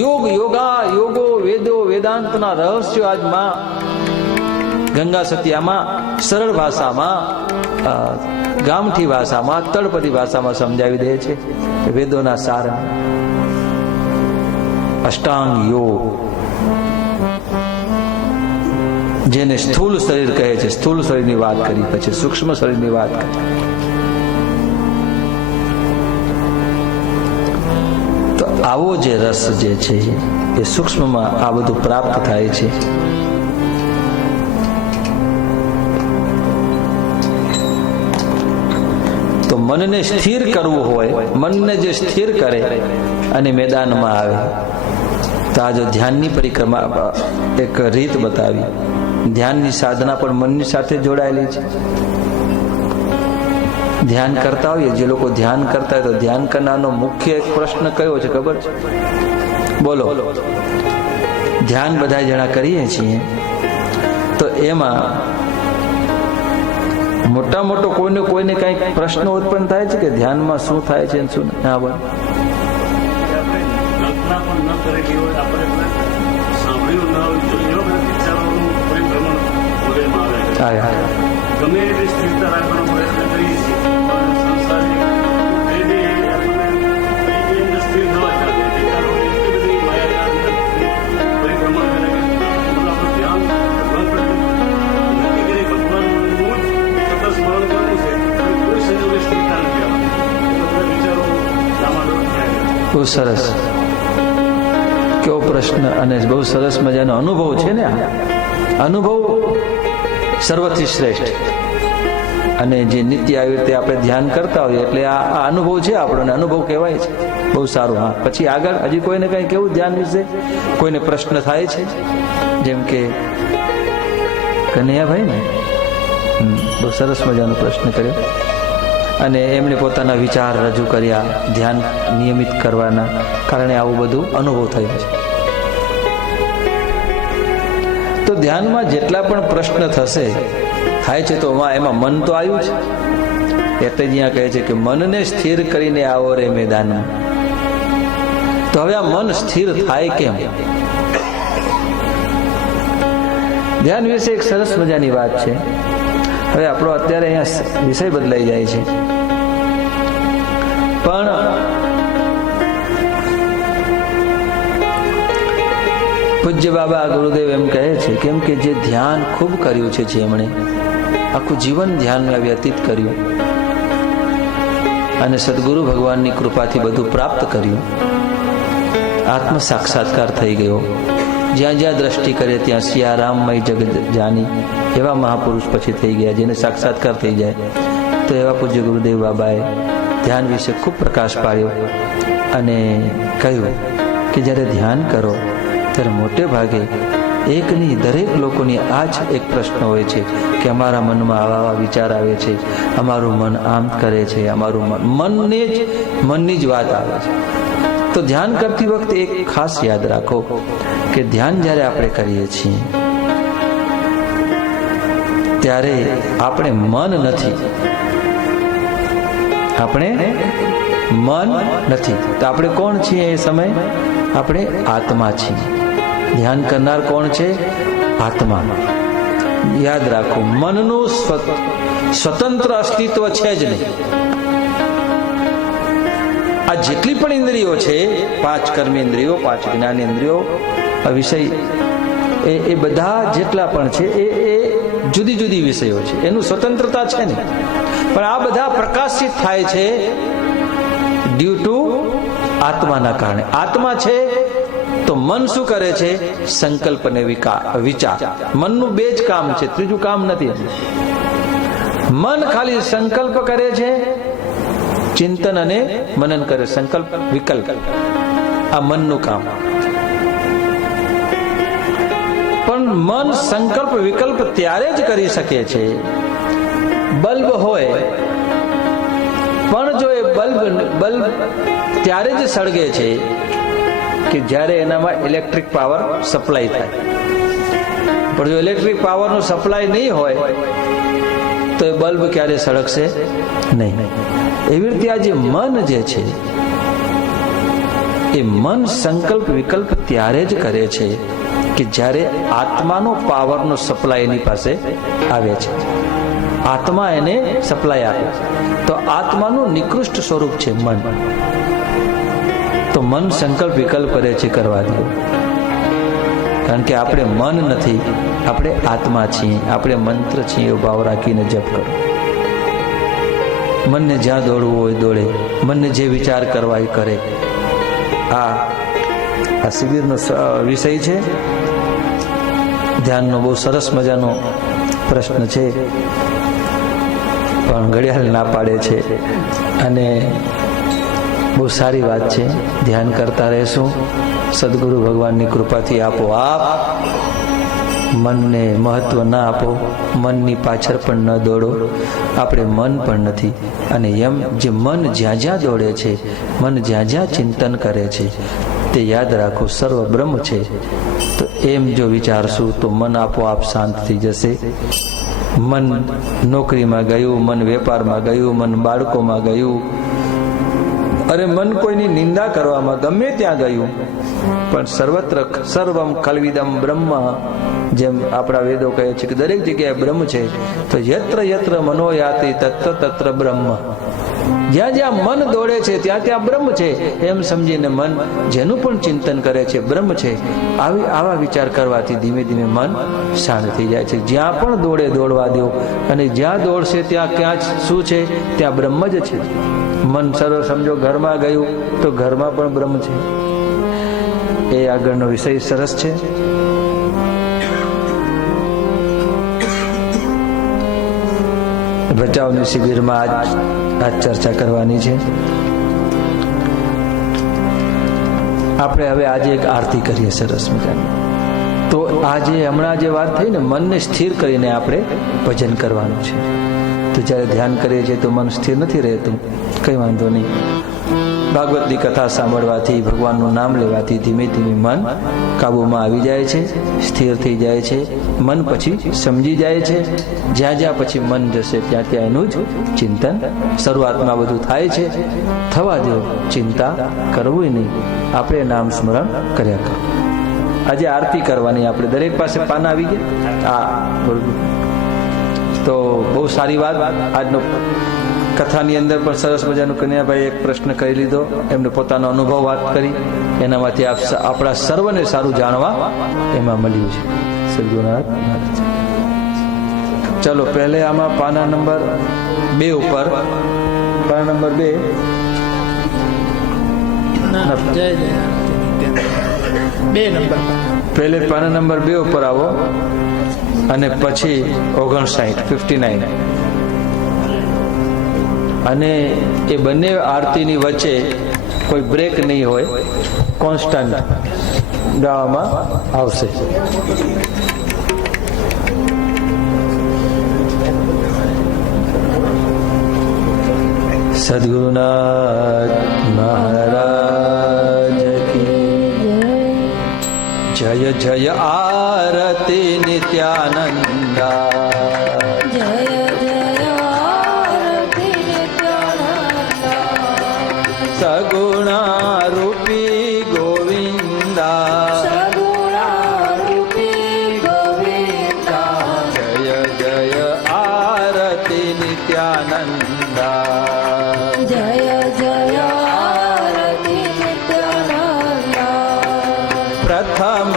યોગો વેદો વેદાંતના રહસ્યો આજમાં ગંગા સતિયામાં સરળ ભાષામાં, ગામઠી ભાષામાં, તળપદી ભાષામાં સમજાવી દે છે. વેદોના સાર અષ્ટાંગ યોગ, જેને સ્થૂળ શરીર કહે છે, સ્થૂળ શરીરની વાત કરી, પછી સૂક્ષ્મ શરીરની વાત કરી. તો આવો જે રસ જે છે એ સૂક્ષ્મમાં આ બધું પ્રાપ્ત થાય છે. તો મનને સ્થિર કરવું હોય, મનને જે સ્થિર કરે અને મેદાનમાં આવે, તો આ જો ધ્યાનની પરિક્રમા એક રીત બતાવી. ધ્યાનની સાધના પણ મનની સાથે જોડાયેલી છે. ધ્યાન કરતા હોઈએ, જે લોકો ધ્યાન કરતા હોય તો ધ્યાન કરનારનો મુખ્ય એક પ્રશ્ન કયો છે ખબર છે? બોલો. ધ્યાન બધા જણા કરીએ છીએ તો એમાં મોટા મોટો કોઈને કઈક પ્રશ્ન ઉત્પન્ન થાય છે કે ધ્યાનમાં શું થાય છે શું? હા બોલો. ગમે એટલી સ્થિરતા રાખવાનો પ્રયત્ન કરીએ છીએ, સ્થિર થવા ચાલે વિચારો એટલી બધી માયા પરિભ્રમણ કરે કે આપણું ધ્યાન નક્કી કરી ભગવાનનું જ સતત સ્મરણ કરવું છે. કોઈ સંજોગે સ્થિરતા નથી આવતી, વિચારો લાંબા થાય. બહુ સરસ, કેવો પ્રશ્ન અને બહુ સરસ મજાનો અનુભવ છે ને. આ અનુભવ સર્વથી શ્રેષ્ઠ. અને જે નિત્ય આવી રીતે આપણે ધ્યાન કરતા હોઈએ એટલે આ અનુભવ છે આપણને, અનુભવ કહેવાય છે. બહુ સારું. હા, પછી આગળ હજી કોઈને કઈ કેવું ધ્યાન વિશે કોઈને પ્રશ્ન થાય છે? જેમ કે કનૈયાભાઈ ને બહુ સરસ મજાનો પ્રશ્ન કર્યો અને એમણે પોતાના વિચાર રજૂ કર્યા ધ્યાન નિયમિત કરવાના કારણે આવું બધું અનુભવ થયો છે. તો ધ્યાનમાં જેટલા પણ પ્રશ્ન થાય છે તો એમાં મન તો આવ્યું છે. એટલે જ અહીંયા કહે છે કે મનને સ્થિર કરીને આવો રે મેદાનમાં. તો હવે આ મન સ્થિર થાય કેમ? ધ્યાન વિશે એક સરસ મજાની વાત છે. હવે આપણો અત્યારે અહીંયા વિષય બદલાઈ જાય છે, પણ પૂજ્ય બાબા ગુરુદેવ એમ કહે છે કેમ કે જે ધ્યાન ખૂબ કર્યું છે, જેમણે આખું જીવન ધ્યાનમાં વ્યતીત કર્યું અને સદગુરુ ભગવાનની કૃપાથી બધું પ્રાપ્ત કર્યું, આત્મ સાક્ષાત્કાર થઈ ગયો, જ્યાં જ્યાં દ્રષ્ટિ કરે ત્યાં સિયારામમય જગત જાની એવા મહાપુરુષ પછી થઈ ગયા, જેને સાક્ષાત્કાર થઈ જાય. તો એવા પૂજ્ય ગુરુદેવ બાબાએ ધ્યાન વિશે ખૂબ પ્રકાશ પાડ્યો અને કહ્યું કે જ્યારે ધ્યાન કરો ત્યારે મોટે ભાગે એકની દરેક લોકોની આ જ એક પ્રશ્ન હોય છે કે અમારા મનમાં આવા આવા વિચાર આવે છે, અમારું મન આમ કરે છે, અમારું મનની જ વાત આવે છે. તો ધ્યાન કરતી વખતે એક ખાસ યાદ રાખો કે ધ્યાન જ્યારે આપણે કરીએ છીએ ત્યારે આપણે મન નથી, આપણે મન નથી. તો આપણે કોણ છીએ એ સમય? આપણે આત્મા છીએ. ધ્યાન કરનાર કોણ છે? આત્મા. યાદ રાખો, મનનું સ્વતંત્ર અસ્તિત્વ છે જ નહીં. આ જેટલી પણ ઇન્દ્રિયો છે, 5 કર્મેન્દ્રિયો, 5 જ્ઞાનેન્દ્રિયો, વિષય, એ બધા જેટલા પણ છે એ જુદી જુદી વિષયો છે, એનું સ્વતંત્રતા છે ને. પણ આ બધા પ્રકાશિત થાય છે ડ્યુ ટુ આત્માના કારણે. આત્મા છે તો મન શું કરે છે? સંકલ્પ ને વિચાર. મનનું 2 જ કામ છે, ત્રીજું કામ નથી. મન ખાલી સંકલ્પ કરે છે, ચિંતન અને મનન કરે, સંકલ્પ વિકલ્પ, આ મનનું કામ. પણ મન સંકલ્પ વિકલ્પ ત્યારે જ કરી શકે છે, બલ્બ હોય પણ જો એ બલ્બ ત્યારે જ સળગે છે કે જ્યારે એનામાં ઇલેક્ટ્રિક પાવર સપ્લાય થાય. પણ જો ઇલેક્ટ્રિક પાવરનો સપ્લાય નહીં હોય તો એ બલ્બ ક્યારે સળગશે નહીં. એવી રીતે આ જે મન જે છે એ મન સંકલ્પ વિકલ્પ ત્યારે જ કરે છે કે જ્યારે આત્માનો પાવરનો સપ્લાય એની પાસે આવે છે, આત્મા એને સપ્લાય આપે છે. તો આત્માનું નિકૃષ્ટ સ્વરૂપ છે મન. તો મન સંકલ્પ વિકલ્પ કરે છે, કરવા દો. કારણ કે આપણે મન નથી, આપણે આત્મા છીએ, આપણે મંત્ર છીએ એવો ભાવ રાખીને જપ કરો. મનને જ્યાં દોડવું હોય દોડે, મનને જે વિચાર કરવા એ કરે. આ શિબિરનો વિષય છે. ધ્યાનનો બહુ સરસ મજાનો પ્રશ્ન છે, પણ ઘડિયાળ ના પાડે છે અને બહુ સારી વાત છે. ધ્યાન કરતા રહેશું. સદગુરુ ભગવાનની કૃપાથી આપોઆપ મનને મહત્વ ના આપો, મનની પાછળ પણ ન દોડો. આપણે મન પણ નથી. અને એમ જે મન જ્યાં જ્યાં દોડે છે, મન જ્યાં જ્યાં ચિંતન કરે છે, તે યાદ રાખો સર્વ બ્રહ્મ છે. તો એમ જો વિચારશું તો મન આપોઆપ શાંત થઈ જશે. મન નોકરીમાં ગયું, મન વેપારમાં ગયું, મન બાળકોમાં ગયું, અરે મન કોઈની નિંદા કરવામાં ગમે ત્યાં ગયું, પણ સર્વત્ર સર્વમ ખલ્વિદમ બ્રહ્મ, જેમ આપણા વેદો કહે છે કે દરેક જગ્યાએ બ્રહ્મ છે. તો યત્ર યત્ર મનો યાતિ તત્ર તત્ર બ્રહ્મ. જ્યાં જ્યાં મન દોડે છે ત્યાં ત્યાં બ્રહ્મ છે એમ સમજીને મન જેનું પણ ચિંતન કરે છે બ્રહ્મ છે. આવા વિચાર કરવાથી ધીમે ધીમે મન શાંત થઈ જાય છે. જ્યાં પણ દોડે દોડવા દો, અને જ્યાં દોડશે ત્યાં ક્યાં શું છે? ત્યાં બ્રહ્મ જ છે. મન સરળ સમજો ઘરમાં ગયું તો ઘરમાં પણ બ્રહ્મ છે. એ આગળનો વિષય સરસ છે. ભચાઉની શિબિરમાં આજ ચર્ચા કરવાની છે. આપણે હવે આજે એક આરતી કરીએ સરસ મજાની. તો આજે હમણાં જે વાત થઈ ને, મનને સ્થિર કરીને આપણે ભજન કરવાનું છે. તો જ્યારે ધ્યાન કરીએ છીએ તો મન સ્થિર નથી રહેતું, કઈ વાંધો નહીં. ભાગવતની કથા સાંભળવાથી, ભગવાનનું નામ લેવાથી ધીમે ધીમે મન કાબુમાં આવી જાય છે, સ્થિર થઈ જાય છે. મન પછી સમજી જાય છે. જ્યાં જ્યાં પછી મન જશે ત્યાં ત્યાં એનું જ ચિંતન. શરૂઆતમાં બધું થાય છે, થવા દો, ચિંતા કરવું નહીં, આપણે નામ સ્મરણ કર્યા કરો. આજે આરતી કરવાની, આપણે દરેક પાસે પાના આવી ગયા. તો બહુ સારી વાત. આજનો કથાની અંદર પણ સરસ મજાનું કન્યાભાઈ એક પ્રશ્ન કરી લીધો, એમને પોતાનો અનુભવ વાત કરી, એનામાંથી આપણા સર્વને સારું જાણવા એમાં મળ્યું છે. સદગુરુનાથ મહારાજ. ચલો પહેલે આમાં પાના નંબર 2 ઉપર, પાના નંબર 2 નંબર પહેલે પાના નંબર 2 ઉપર આવો અને પછી 59 અને એ બંને આરતીની વચ્ચે કોઈ બ્રેક નહીં હોય, કોન્સ્ટન્ટ ગાવામાં આવશે. સદગુરુનાથ મહારાજ કી જય જય આરતી નિત્યાનંદા. જય જય આરતી નિત્યાનંદા. સગુણા રૂપી ગોવિંદા. સગુણા રૂપી ગોવિંદા. જય જય આરતી નિત્યાનંદા. જય જય આરતી નિત્યાનંદા. પ્રથમ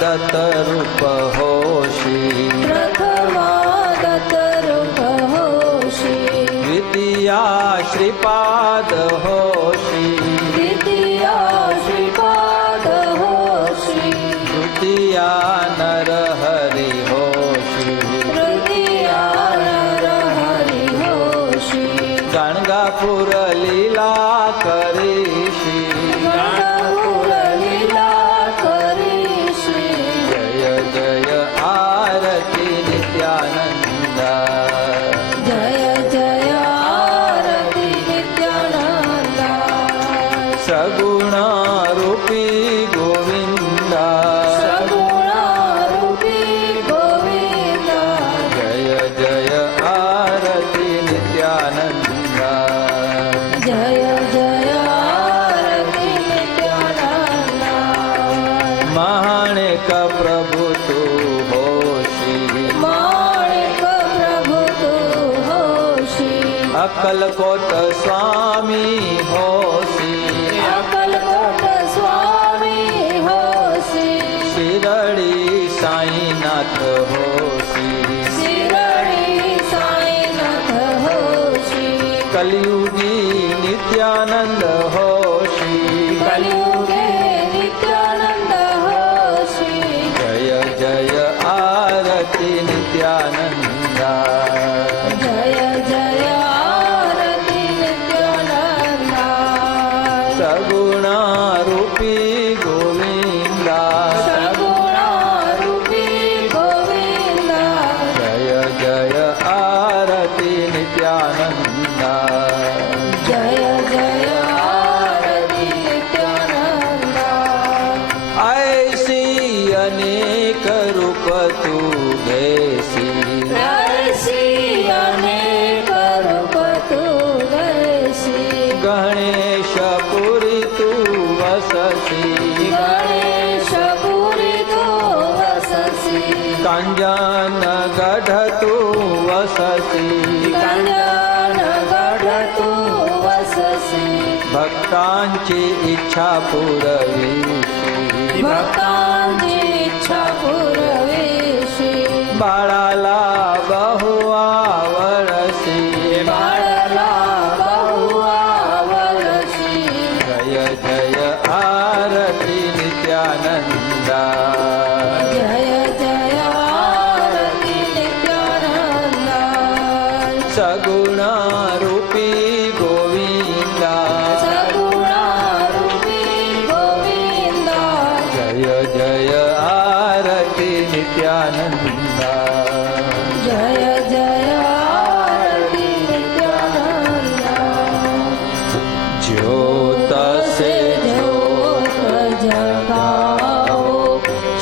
દત્ત રૂપ હોશી. પ્રથમાદત રૂપ હોશી. દ્વિતીયા શ્રીપાદ હોશી. દ્વિતીયા શ્રીપાદ હોશી. તૃતીયા નર હરિ હોશી. તૃતીયા નરહરિ હોશી. ગણગાપુર લીલા કરીશી. ગણપુર લીલા કરીશી. જય જય આરતી નિત્યાનંદા. જય જય આરતી નિત્યાનંદા. સગુણા રૂપી ગોવિંદા. સગુણા રૂપી ગોવિંદા. જય જય આરતી નિત્યાનંદા. જય જય આરતી નિત્યાનંદા. માણેક પ્રભુ તું હોશી. માણિક પ્રભુ તું હોશી. અકલકોટ સ્વામી હોશી. અકલકોટ સ્વામી હોશી. શિરડી સાઈનાથ હોશી. શિરડી સાઈનાથ હોશી. કલયુગી નિત્યાનંદ હોશી. કલિયુગે નિત્યાનંદ હોશી. જય જય આરતી નિત્યાનંદા. જય જય આરતી નિત્યાનંદા. સગુણા રૂપી ગોવિંદા. સગુણા રૂપી ગોવિંદા. જય જય આરતી નિત્યાનંદા. જય જય આરતી નિત્યાનંદા. ऐसी अनेक रूप तू देसी. રસી અનેક રૂપ તું દર્શી. ગણેશ પુરી તું વસસી. ગણેશ પુરી તું વસસી. કાંજન ગઢ તું વસસી. કંજન ગઢ તું વસસી. ભક્તાંચી ઈચ્છા પૂરવી. ભક્તાંની ઈચ્છા પૂરવીશી. બાળાલા બહુ આવરસી. બાળલા બહુ આવરસી. જય જય આરતી નિત્યાનંદા. જય જય આરતી નિત્યાનંદા. સગુણા રૂપી ગોવિંદા. સગુણા રૂપી ગોવિંદા. જય જય આરતી નિત્યાનંદા. જય જય આરતી નિત્યાનંદા. જ્યોત સે જ્યોત જગાઓ.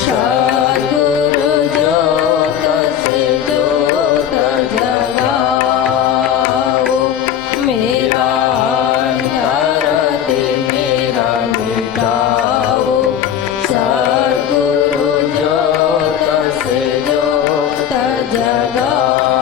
સદ્ગુરુ જ્યોત સે જ્યોત જગાઓ. મેરા અંતરતે મેરા મિટાઓ. સદ્ગુરુ જ્યોત સે જ્યોત જગાઓ.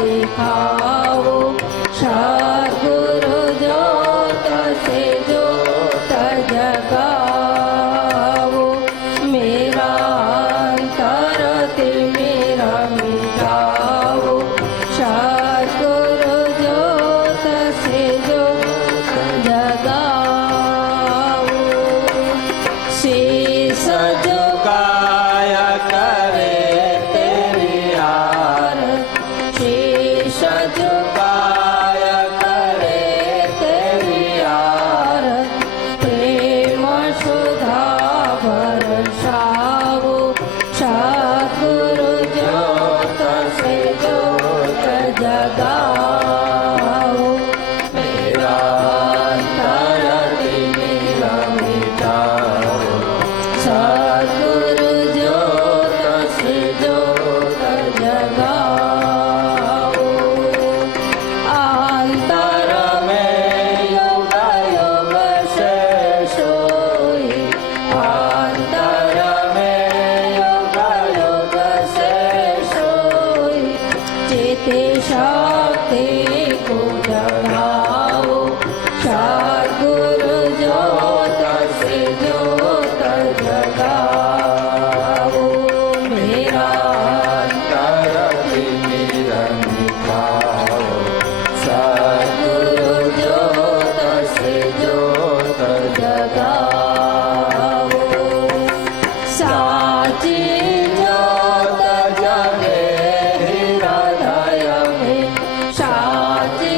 दिखाओ सद्गुरु ज्योत से ज्योत जगाओ मेरा अंतर ते मेरा मिटाओ सद्गुरु ज्योत से ज्योत जगाओ शीश झुकाया करे तेरी आरती शीश झुकाया करे तेरी आरती प्रेम सुधा बरसाओ सद्गुरु ज्योत से ज्योत जगाओ मेरा अंतर ते मेरा मिटाओ सद्गुरु ज्योत से ज्योत जगाओ अंतर में योग योग से सोई अंतर में योग योग से सोई चेते शक्ति को जगाओ सद्गुरु ज्योत से ज्योत जगाओ मेरा अंतर ते मेरा मिटाओ सद्गुरु ज्योत से ज्योत जगाओ साची ज्योत जगे हृदय में साची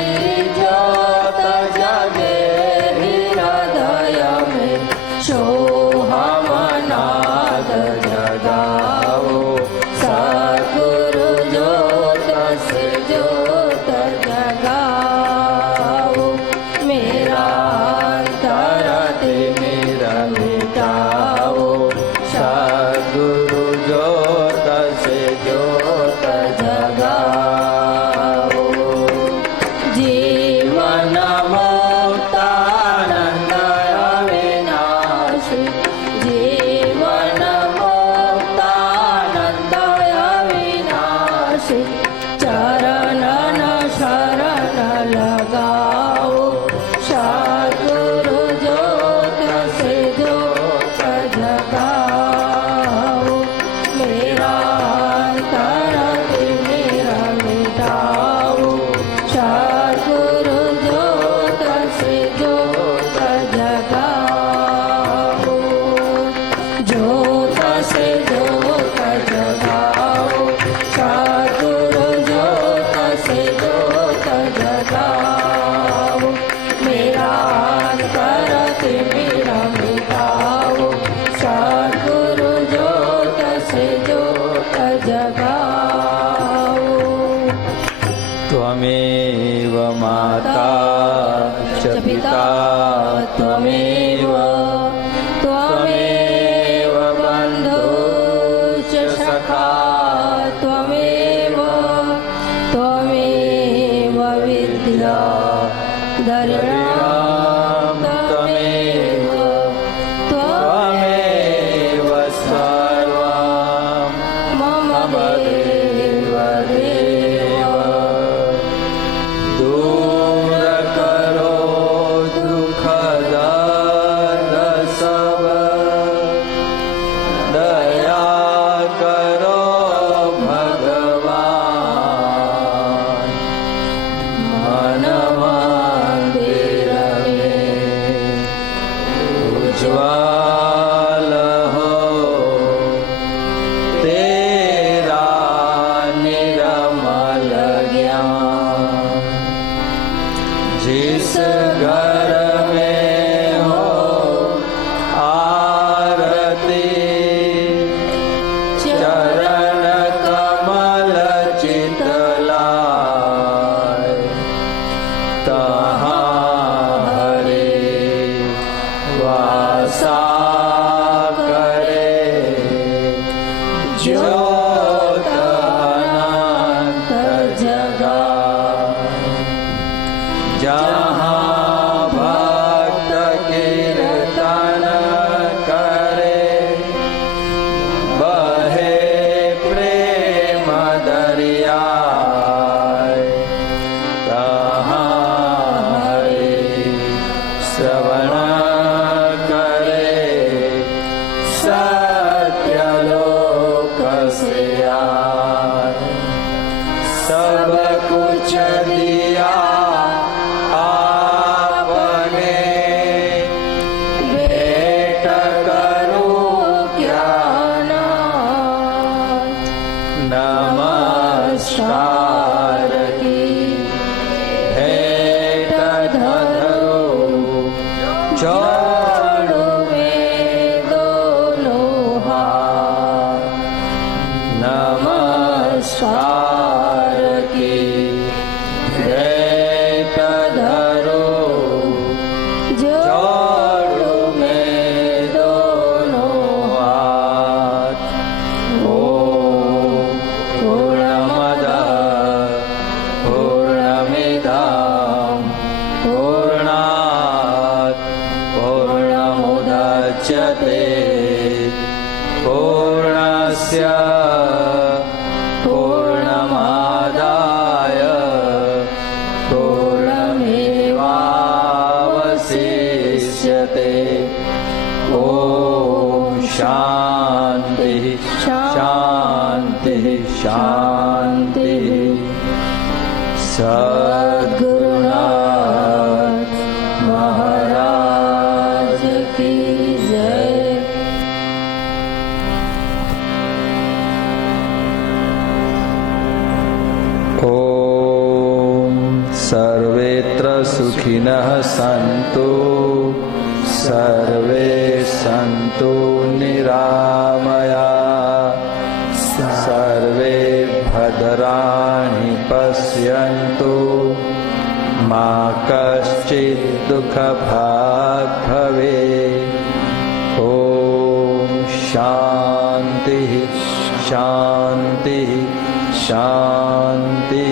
ज्योत जगे हृदय में सोहम नाद जगाओ सद्गुरु ज्योत से ज्योत जगाओ मेरा अंतर ते मेरा मिटाओ सद्गुरु ज्योत से ज्योत जगाओ जीवन मुक्तानंद अविनाशी जीवन मुक्तानंद अविनाशी चरणन शरण लगाओ सद्गुरु ज्योत से ज्योत जगाओ मेरा अंतर ते मेरा मिटाओ सद्गुरु ज्योत से ज्योत जगाओ ज्योत से ज्योत जगाओ सद्गुरु ज्योत से ज्योत जगाओ मेरा अंतर ते मेरा मिटाओ सद्गुरु ज्योत से ज्योत जगाओ त्वमेव माता च पिता त्वमेव त्वमेव बन्धुश्च सखा त्वमेव त्वमेव विद्या दरिणां त्वमेव त्वमेव सर्वं मम देव देव दूर करो दुख दर्द सब दया करो भगवान मन मंदिर में उज्ज्वल हो तेरा निर्मल ज्ञान जिस घर में हो आरती चरण कमल चितलाय तहाँ हरि वासा करे ज्योत अनंत जगा जहाँ भक्त कीर्तन करे बहे प्रेम दरिया દિયા આપને ભેટ કરું જ્ઞાનાથ નમસ્કાર કી ભેટ ધરું જોડું વેદોનો હાર નમસ્કાર કી ભેટ ધરું જોડું વેદોનો હાથ ઓમ પૂર્ણમદ પૂર્ણમિદં પૂર્ણાત પૂર્ણમુદચ્યતે પૂર્ણસ્ય પૂર્ણમાદાય પૂર્ણમેવાવશિષ્યતે ઓમ શાંતિ શાંતિ શાંતિ સદ્ગુરુનાથ મહારાજ કી જય. ॐ सर्वेत्र सुखिनः सन्तु सर्वे सन्तु निरामया सर्वे भद्राणि पश्यन्तु मा कश्चित् दुःखभाग् भवेत् ॐ शान्तिः शान्तिः शांति.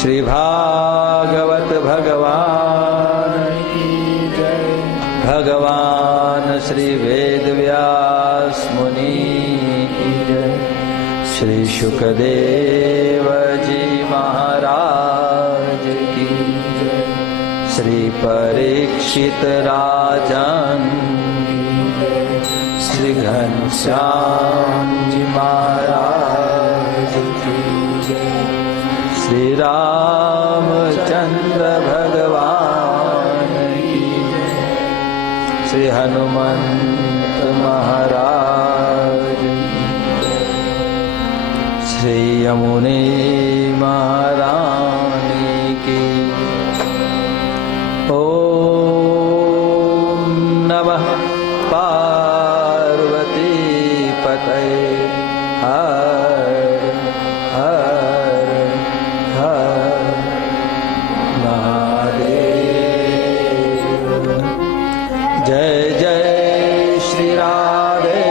श्री भागवत भगवान की जय. भगवान श्री वेद व्यास मुनि की जय. श्री शुकदेव जी महाराज की जय. श्री परीक्षित राजन की जय. श्री घनश्याम जी महाराज की जय. श्री रामचंद्र भगवान की जय. श्री हनुमंत महाराज की जय. श्री यमुने महारानी की जय. ओम नमः पार्वती पतये हर हर हर महादेव. जय जय श्री राधे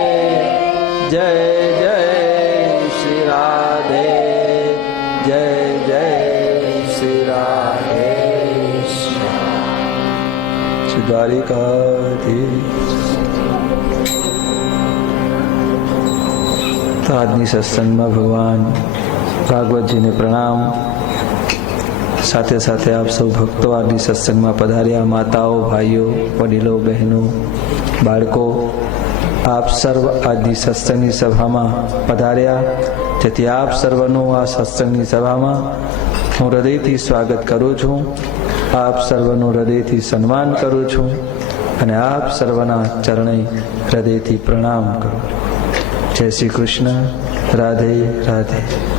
जय जय श्री राधे जय जय श्री राधे श्री द्वारिकाधीश. તો આજની સત્સંગમાં ભગવાન ભાગવતજીને પ્રણામ. સાથે સાથે આપ સૌ ભક્તો આજની સત્સંગમાં પધાર્યા, માતાઓ, ભાઈઓ, વડીલો, બહેનો, બાળકો, આપ સર્વ આજની સત્સંગની સભામાં પધાર્યા. જેથી આપ સર્વનું આ સત્સંગની સભામાં હું હૃદયથી સ્વાગત કરું છું, આપ સર્વનું હૃદયથી સન્માન કરું છું અને આપ સર્વના ચરણે હૃદયથી પ્રણામ કરું છું. જય શ્રી કૃષ્ણ. રાધે રાધે.